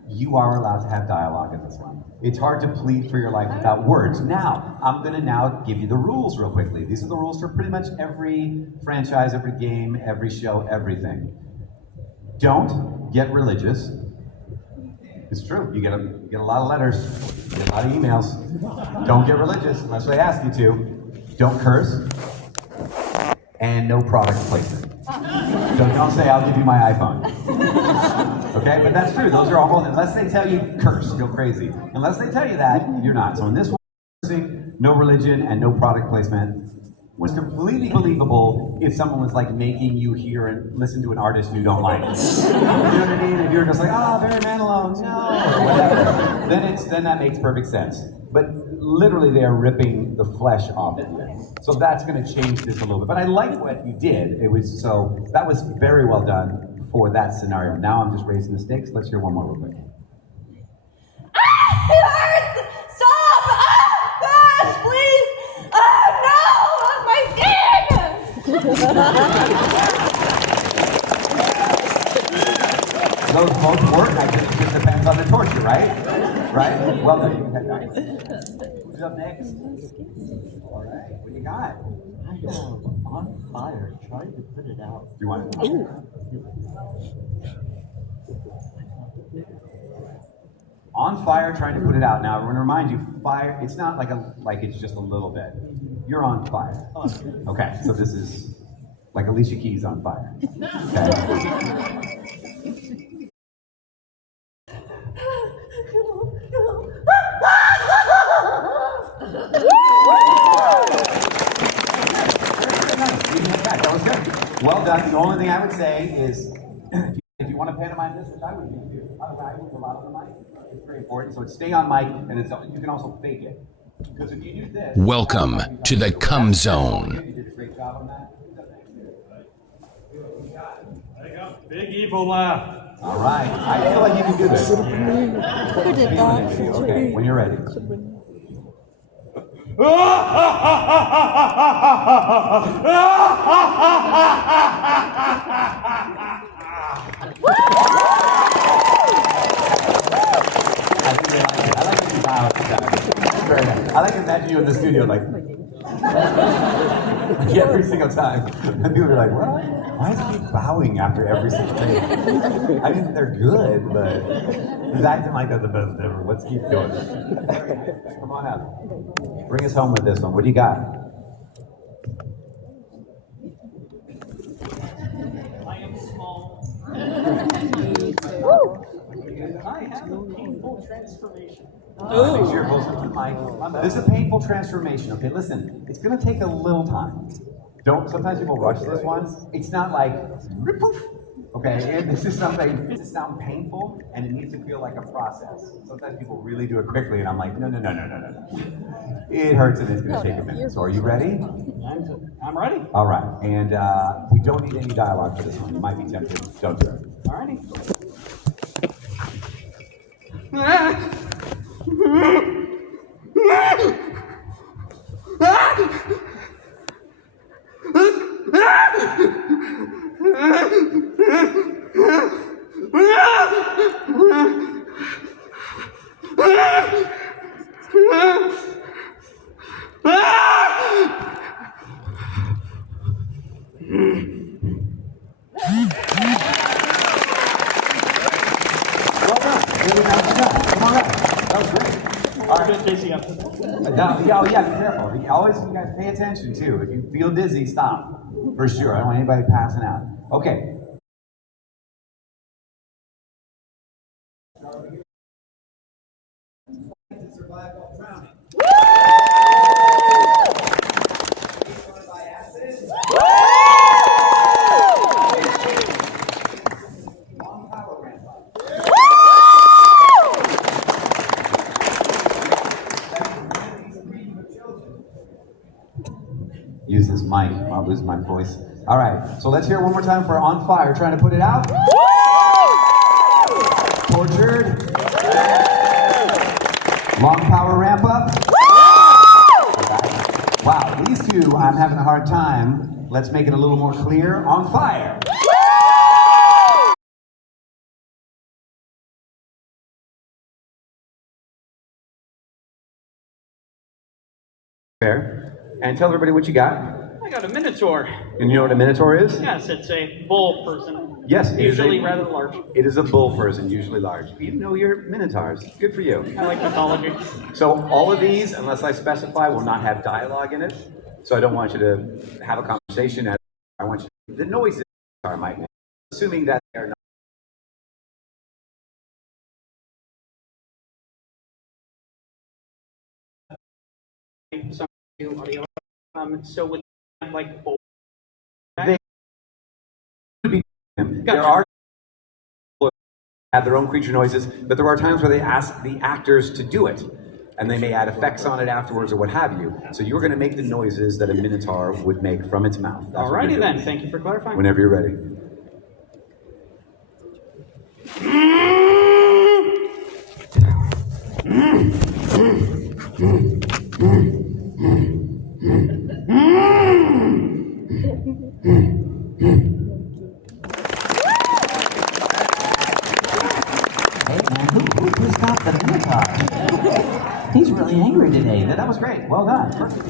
you are allowed to have dialogue in this one. It's hard to plead for your life without words. Now, I'm going to now give you the rules real quickly. These are the rules for pretty much every franchise, every game, every show, everything. Don't get religious. It's true. You get a lot of letters, you get a lot of emails. Don't get religious unless they ask you to. Don't curse. And no product placement. So don't say, I'll give you my iPhone. Okay, but that's true. Those are all, unless they tell you curse, go crazy. Unless they tell you that, you're not. So in this one, no religion and no product placement. was completely believable if someone was like making you hear and listen to an artist you don't like. You know what I mean? If you're just like, oh, Barry Manilow, no, or whatever, then that makes perfect sense. But literally, they are ripping the flesh off of you. So that's going to change this a little bit. But I like what you did. That was very well done for that scenario. Now I'm just raising the stakes. Let's hear one more real quick. It hurts! Stop! Ah! Gosh, please! Oh no! My skin! Those both work. I guess it just depends on the torture, right? Right? Well done. You can head back. Who's up next? All right. What do you got? I have on fire trying to put it out. You want it? On fire, trying to put it out. Now, I'm going to remind you, fire. It's not like it's just a little bit. You're on fire. Okay. So this is like Alicia Keys on fire. Okay. That was good. Well done. The only thing I would say is, if you want to pantomime this, which I would do too, I move a lot on the mic. It's very important. So it's stay on mic, and you can also fake it. Because if you do this, welcome to the Come Zone. You did a great job on that. There you go. Big evil laugh. All right. I feel like you can do this. Okay. When you're ready. I like to imagine you in the studio like every single time. And people are like, what? Why is he bowing after every single thing? I mean, they're good, but he's acting like they're the best ever. Let's keep doing it. Come on up. Bring us home with this one. What do you got? I am small. I have a painful transformation. Make sure you're closer to the mic. This is a painful transformation. Okay, listen, it's going to take a little time. Sometimes people rush this one. It's not like, okay, this is something, this sounds painful, and it needs to feel like a process. Sometimes people really do it quickly, and I'm like, no. It hurts, and it's going to take a minute. So are you ready? I'm ready. All right, and we don't need any dialogue for this one. You might be tempted. Don't do it. All righty. Oh yeah, be careful. Always, you guys pay attention too. If you feel dizzy, stop. For sure. I don't want anybody passing out. Okay. Use this mic. I'll lose my voice. All right, so let's hear it one more time for On Fire. Trying to put it out. Tortured. Long power ramp up. Wow, these two, I'm having a hard time. Let's make it a little more clear. On Fire. Fair. And tell everybody what you got. I got a Minotaur. And you know what a Minotaur is? Yes, it's a bull person. Yes, Usually rather large. It is a bull person, usually large. You know your Minotaurs. Good for you. I like mythology. So all of these, unless I specify, will not have dialogue in it. So I don't want you to have a conversation. I want you the noises are might make, assuming that they're not. Some new audio. So with like there are people who have their own creature noises, but there are times where they ask the actors to do it. And they may add effects on it afterwards or what have you. So you're going to make the noises that a minotaur would make from its mouth. That's Alrighty then, thank you for clarifying. Whenever you're ready. Who stopped the minotaur? He's really angry today. That was great. Well done. Perfect.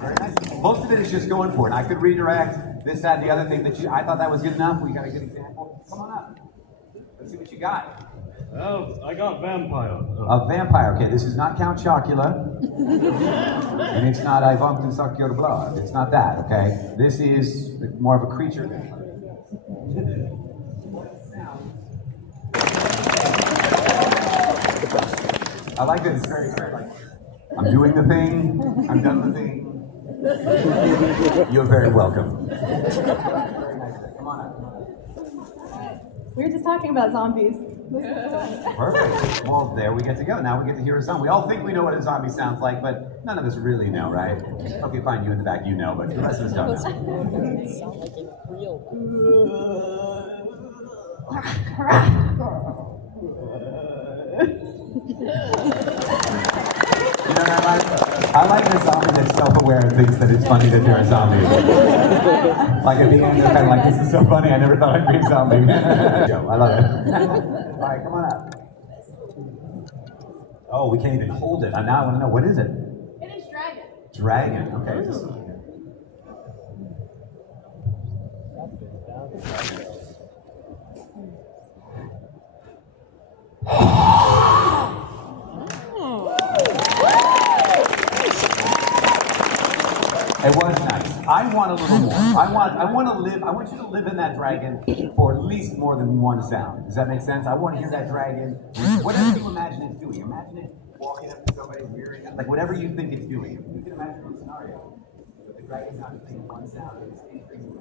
Very nice. Most of it is just going for it. I could redirect this, that, and the other thing that I thought that was good enough. We got a good example. Come on up. Let's see what you got. Oh, I got vampire. A vampire. Okay, this is not Count Chocula. And it's not I want to suck your blood. It's not that, okay? This is more of a creature. I like that it's very like, I'm doing the thing, I'm done the thing. You're very welcome. Come on up. We were just talking about zombies. Perfect. Well, there we get to go. Now we get to hear a zombie. We all think we know what a zombie sounds like, but none of us really know, right? Okay, fine, you in the back, you know, but the rest of us don't know. Sound like it's real. You know what I like a zombie that's self-aware and thinks that it's funny that they're a zombie. Like at the end, they're kind of like, this is so funny, I never thought I'd be a zombie. I love it. All right, come on up. Oh, we can't even hold it. Now I want to know, what is it? It is dragon. Dragon, okay. It was nice. I want a little more. I want you to live in that dragon for at least more than one sound. Does that make sense? I want to hear that dragon. Whatever you imagine it's doing. Imagine it walking up to somebody, rearing up, like whatever you think it's doing. You can imagine the scenario. But the dragon's not just making one sound, it's increasing.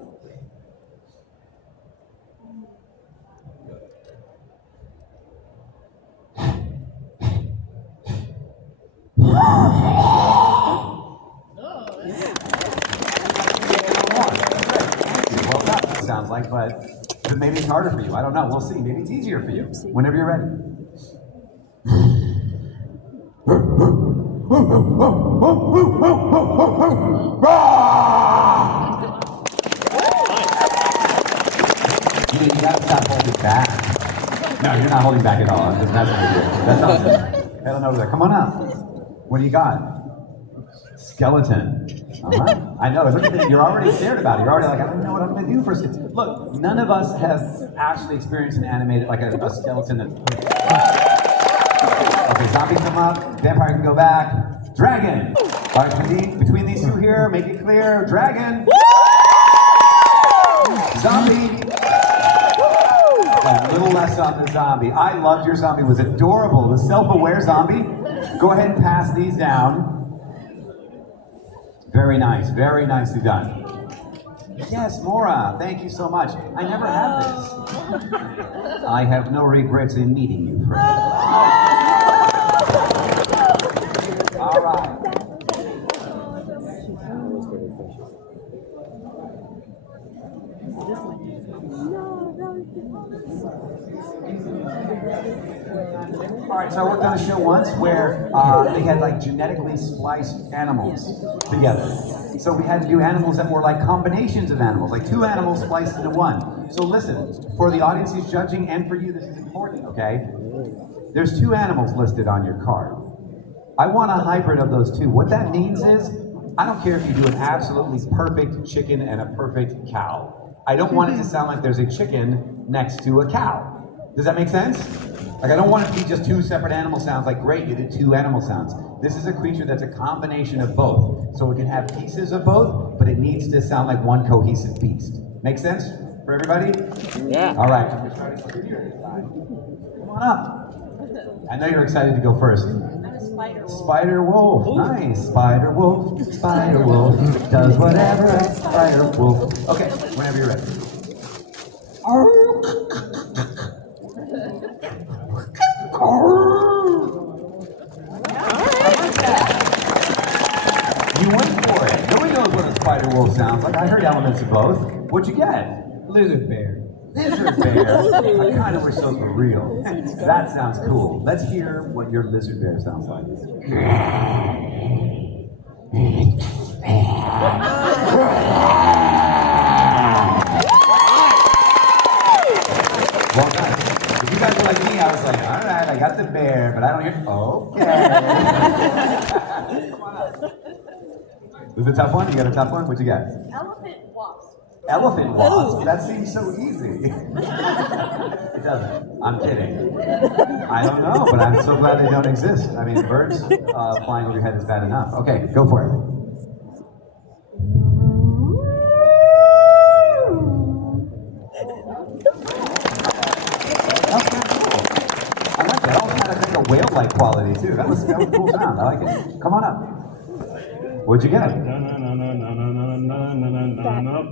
Well done, it sounds like, but maybe it's harder for you. I don't know. We'll see. Maybe it's easier for you. Whenever you're ready. You gotta stop holding back. No, you're not holding back at all. That's what you do. That's awesome. Head on over there. Come on up. What do you got? Skeleton. All right. I know. Look at this. You're already scared about it. You're already like, I don't know what I'm going to do for a skeleton. Look, none of us has actually experienced an animated, like a skeleton that's... Okay, zombie come up. Vampire can go back. Dragon. All right, between these two here, make it clear. Dragon. Zombie. A little less on the zombie. I loved your zombie. It was adorable. The self-aware zombie. Go ahead and pass these down. Very nice. Very nicely done. Yes, Mora. Thank you so much. I never had this. I have no regrets in meeting you, friend. All right. All right, so I worked on a show once where they had like genetically spliced animals together. So we had to do animals that were like combinations of animals, like two animals spliced into one. So listen, for the audience who's judging and for you, this is important, okay? There's two animals listed on your card. I want a hybrid of those two. What that means is, I don't care if you do an absolutely perfect chicken and a perfect cow. I don't want it to sound like there's a chicken next to a cow. Does that make sense? Like, I don't want it to be just two separate animal sounds, like, great, you did two animal sounds. This is a creature that's a combination of both. So it can have pieces of both, but it needs to sound like one cohesive beast. Make sense for everybody? Yeah. All right. Come on up. I know you're excited to go first. Spider wolf. Nice. Spider wolf. Spider wolf does whatever a spider wolf. Okay, whenever you're ready. You went for it. Nobody knows what a spider wolf sounds like. I heard elements of both. What'd you get? Lizard bear. Lizard bear. I kind of wish those were real. That sounds cool. Let's hear what your lizard bear sounds like. Well done. If you guys were like me, I was like, all right, I got the bear, but I don't hear. Okay. Come on up. This is a tough one? You got a tough one? What'd you get? Elephant wasp. Elephant wasp? That seems so easy. It doesn't. I'm kidding. I don't know, but I'm so glad they don't exist. I mean, birds flying over your head is bad enough. Okay, go for it. That's pretty cool. I like that. It also had, I think, a whale-like quality, too. That was a cool sound. I like it. Come on up. What'd you get?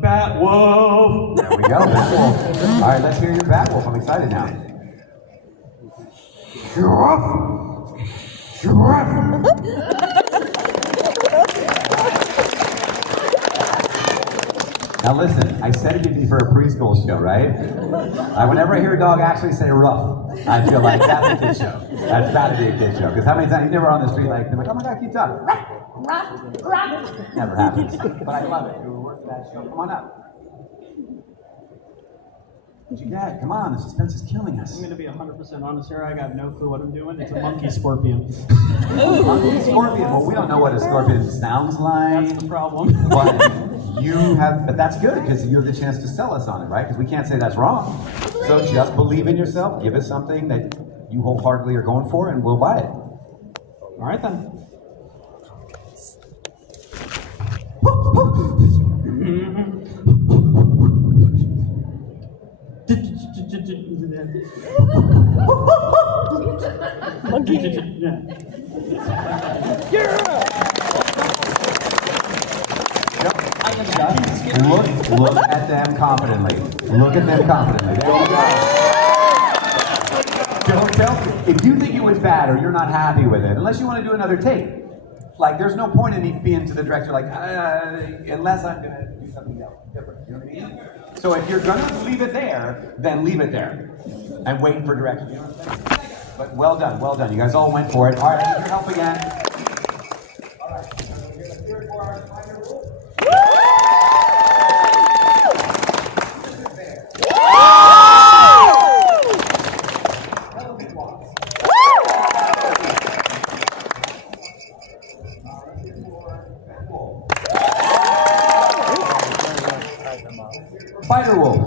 Bat wolf. There we go, bat wolf. All right, let's hear your bat wolf. I'm excited now. Now listen, I said it'd be for a preschool show, right? Whenever I hear a dog actually say rough, I feel like that's a kid show. That's gotta be a kid show. Because how many times you never on the street like, they're like, oh my God, keep talking. Never happens. But I love it. It would work for that show. Come on up. What'd you get? Come on, the suspense is killing us. I'm going to be 100% honest here. I got no clue what I'm doing. It's a monkey scorpion. Monkey scorpion. Well, we don't know what a scorpion sounds like. That's the problem. But you have, but that's good because you have the chance to sell us on it, right? Because we can't say that's wrong. So just believe in yourself. Give us something that you wholeheartedly are going for, and we'll buy it. All right then. Look at them confidently. Look at them confidently. There you go. Don't if you think it was bad or you're not happy with it, unless you want to do another take. Like, there's no point in me being to the director like, unless I'm going to do something else different. You know what I mean? So if you're going to leave it there, then leave it there. And wait for direction. You know what I'm saying? But well done, well done. You guys all went for it. All right, I need your help again. All right, let's hear it for our spider wolf. Spider wolf.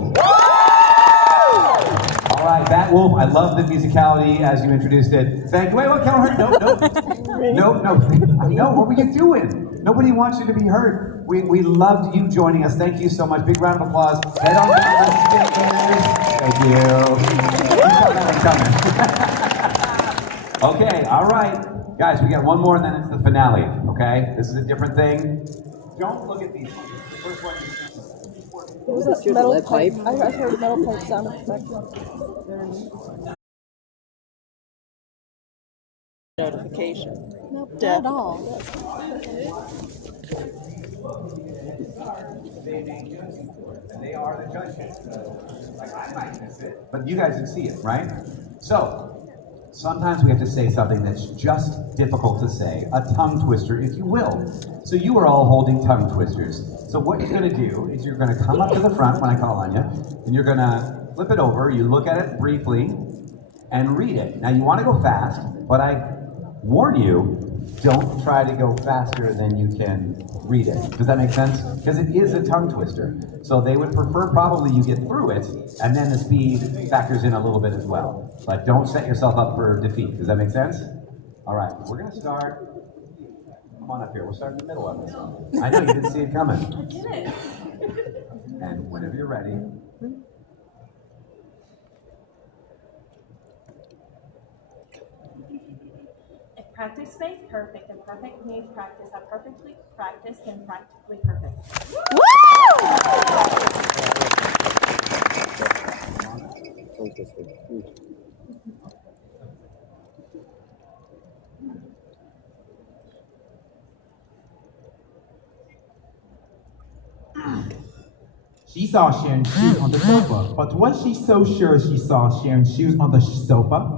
All right, bat wolf. I love the musicality as you introduced it. Thank you. Wait, what? Can't hurt. No. What were you doing? Nobody wants you to be hurt. We loved you joining us. Thank you so much. Big round of applause. Head on down the stairs. Thank you. You saw that one coming. Okay. All right, guys. We got one more, and then it's the finale. Okay. This is a different thing. Don't look at these ones. The first one. What was that metal pipe? I heard a metal pipe sound effect. Notification. Nope, not at all. They are the judges. Like, I might miss it, but you guys can see it, right? So, sometimes we have to say something that's just difficult to say, a tongue twister, if you will. So you are all holding tongue twisters. So what you're gonna do is you're gonna come up to the front when I call on you, and you're gonna flip it over, you look at it briefly, and read it. Now you wanna go fast, but I warn you, don't try to go faster than you can read it. Does that make sense? Because it is a tongue twister. So they would prefer probably you get through it, and then the speed factors in a little bit as well. But don't set yourself up for defeat. Does that make sense? All right, we're gonna start. Come on up here, we'll start in the middle of this. I know you didn't see it coming. I get it. And whenever you're ready. Practice makes perfect, and perfect needs practice. I'm perfectly practiced and practically perfect. She saw Sharon's shoes on the sofa, but was she so sure she saw Sharon's shoes on the sofa?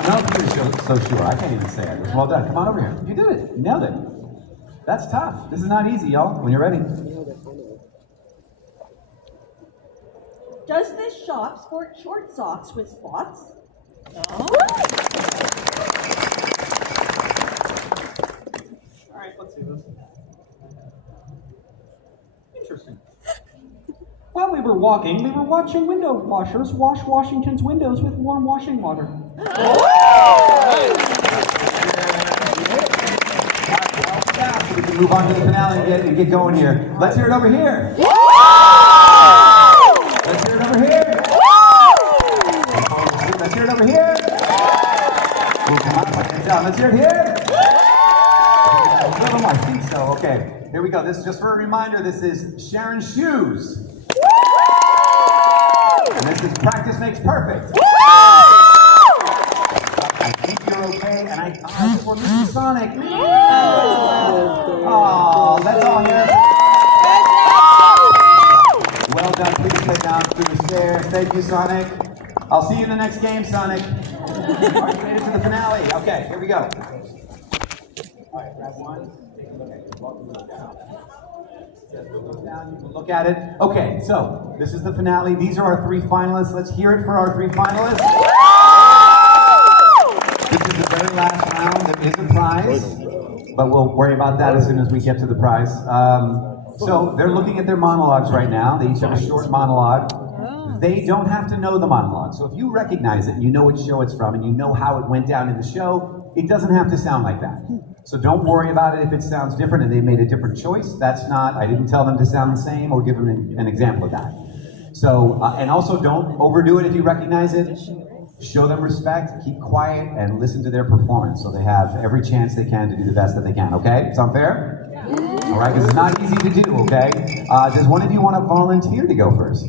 I don't know if you're so sure. I can't even say it. Well done. Come on over here. You did it. You nailed it. That's tough. This is not easy, y'all. When you're ready. Does this shop sport short socks with spots? All right, let's see this. Interesting. While we were walking, we were watching window washers wash Washington's windows with warm washing water. So we can move on to the finale and get going here. Let's hear it over here. Let's hear it over here. Let's hear it over here. Come on, put it down. Let's hear it here. A little more. I think so. Okay. Here we go. This is just for a reminder. This is Sharon's shoes. And this is practice makes perfect. I think you're okay, and I think we're missing Sonic. Oh, that's all here. Well done. Please head down through the stairs. Thank you, Sonic. I'll see you in the next game, Sonic. All right, you made it to the finale. Okay, here we go. All right, grab one. Take a look at it. Look down, you can look at it. Okay, so this is the finale. These are our three finalists. Let's hear it for our three finalists. This is the very last round. There is a prize, but we'll worry about that as soon as we get to the prize. So they're looking at their monologues right now. They each have a short monologue. They don't have to know the monologue. So if you recognize it, and you know which show it's from, and you know how it went down in the show, it doesn't have to sound like that. So don't worry about it if it sounds different and they made a different choice. That's not, I didn't tell them to sound the same or give them an example of that. So, and also don't overdo it if you recognize it. Show them respect, keep quiet, and listen to their performance so they have every chance they can to do the best that they can, okay? Sound fair? All right, because it's not easy to do, okay? Does one of you want to volunteer to go first?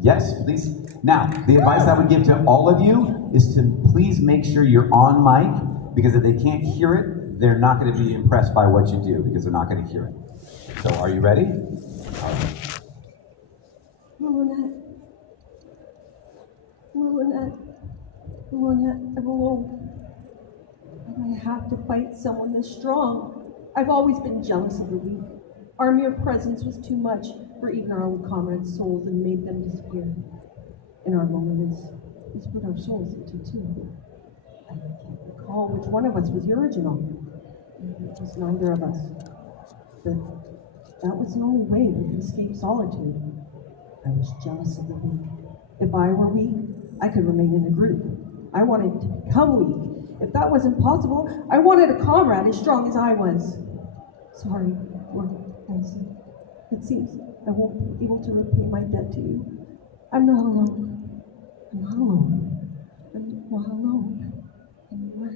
Yes, please. Now, the advice I would give to all of you is to please make sure you're on mic, because if they can't hear it, they're not going to be impressed by what you do, because they're not going to hear it. So, are you ready? Lynette, I'm alone. And I have to fight someone this strong. I've always been jealous of the weak. Our mere presence was too much for even our own comrades' souls and made them disappear. And our loneliness is what our souls into too. I can't recall which one of us was the original. It was neither of us. But that was the only way we could escape solitude. I was jealous of the weak. If I were weak, I could remain in a group. I wanted to become weak. If that wasn't possible, I wanted a comrade as strong as I was. Sorry, it seems I won't be able to repay my debt to you. I'm not alone. I'm not alone. I'm not alone anymore.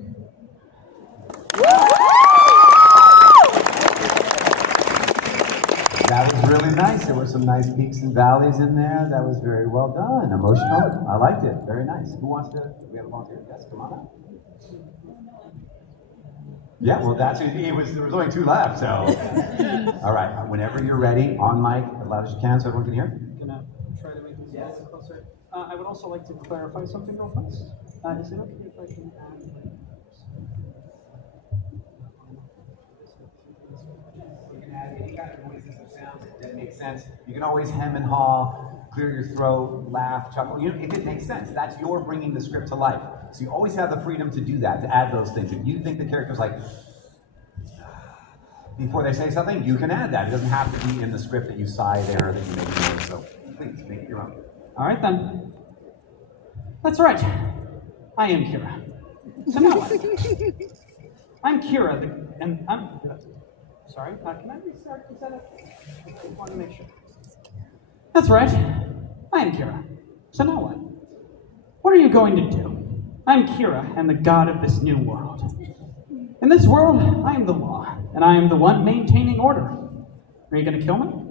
That was really nice. There were some nice peaks and valleys in there. That was very well done. Emotional. I liked it. Very nice. Who wants to? We have a volunteer. Yes, come on up. Yeah, well, there was only two left, so. All right, whenever you're ready, on mic, as loud as you can so everyone can hear. Gonna try to make this a little closer. I would also like to clarify something real fast. Is it okay if I can add You can add any kind of noises or sounds that make sense. You can always hem and haw, clear your throat, laugh, chuckle. If it makes sense, that's your bringing the script to life. So you always have the freedom to do that, to add those things. If you think the character's like, before they say something, you can add that. It doesn't have to be in the script that you sigh there, that you make noise. So please, make it your own. All right, then. That's right. I am Kira. So now what? I'm Kira, and I'm... Sorry, can I restart the setup? I want to make sure. That's right. I am Kira. So now what? What are you going to do? I'm Kira, and the god of this new world. In this world, I am the law, and I am the one maintaining order. Are you going to kill me?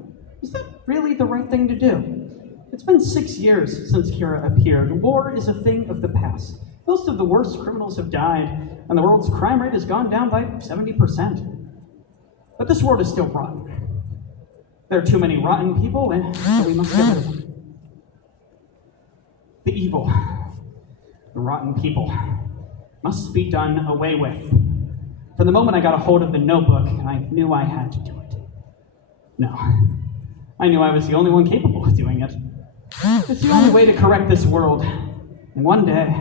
Is that really the right thing to do? It's been 6 years since Kira appeared. War is a thing of the past. Most of the worst criminals have died, and the world's crime rate has gone down by 70%. But this world is still rotten. There are too many rotten people, and so we must get rid of them. The evil, the rotten people, must be done away with. From the moment I got a hold of the notebook, I knew I had to do it. No, I knew I was the only one capable of doing it. It's the only way to correct this world. And one day,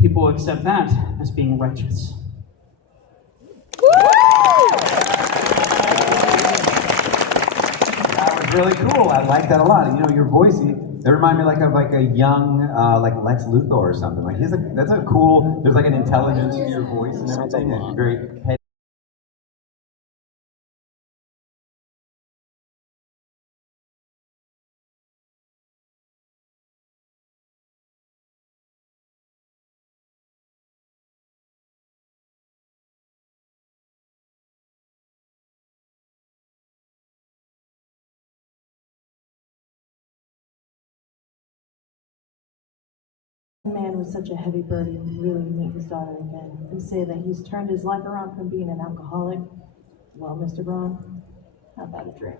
people will accept that as being righteous. That was really cool. I like that a lot. You know, your voice, they remind me of a young, like Lex Luthor or something. Like that's a cool. There's like an intelligence to your voice and everything. And very heady. A man with such a heavy burden would really meet his daughter again and say that he's turned his life around from being an alcoholic. Well, Mr. Braun, how about a drink?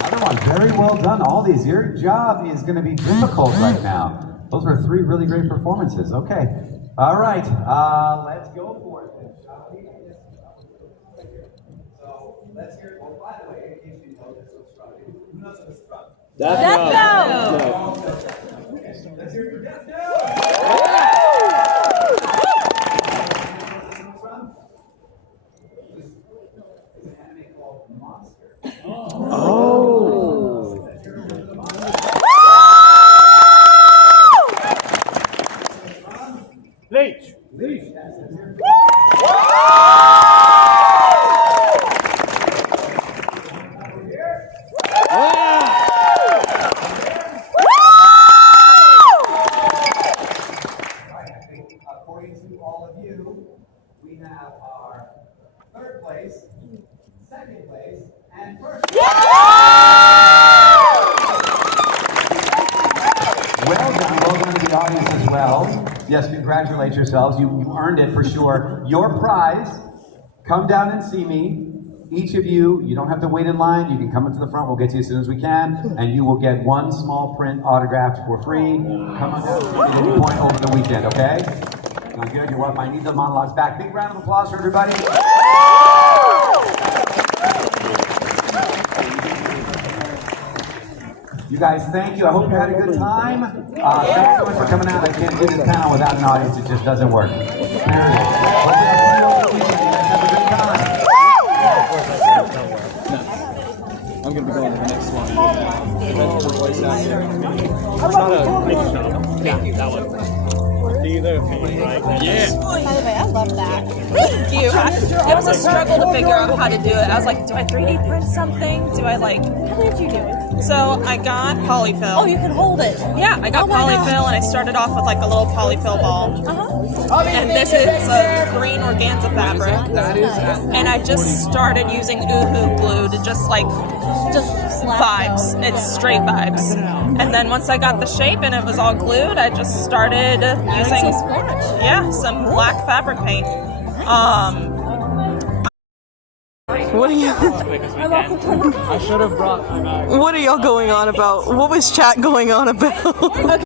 Another one. Very well done. All these. Your job is going to be difficult right now. Those were 3 really great performances. Okay. All right. Let's go for it then, shall we? So let's hear it. Oh, by the way, in case you know this, who knows what's struck? Death Note! Let's hear it for Death Note! It's an anime called Monster. Oh! Let's hear it for the Monster. Leech! Leech! Yes, let's hear it for according to all of you, we have our 3rd place, 2nd place, and 1st place. Well done to the audience as well. Yes, congratulate yourselves. You earned it for sure. Your prize, come down and see me. Each of you, you don't have to wait in line. You can come into the front. We'll get to you as soon as we can. And you will get 1 small print autographed for free. Come on down at any point over the weekend, okay? Sound good? You're welcome. I need the monologues back. Big round of applause for everybody. You guys, thank you. I hope you had a good time. Thanks so much for coming out. I can't do this panel without an audience. It just doesn't work. Period. Hope you have a good weekend. You guys have a good time. I'm going to be going to the next one. Event for voice acting. It's not a big show. Yeah, that one. Either right? Yeah. By the way, I love that. Thank you. It was a struggle to figure out how to do it. I was like, do I 3D print something? Do I like... How did you do it? So I got polyfill. Oh, you can hold it. Yeah, I got polyfill and I started off with like a little polyfill ball. And this is a green organza fabric. And I just started using Uhu glue to just vibes. It's straight vibes. And then once I got the shape and it was all glued, I just started using some black fabric paint. What are you? I should have brought my bag. What are y'all going on about? What was chat going on about?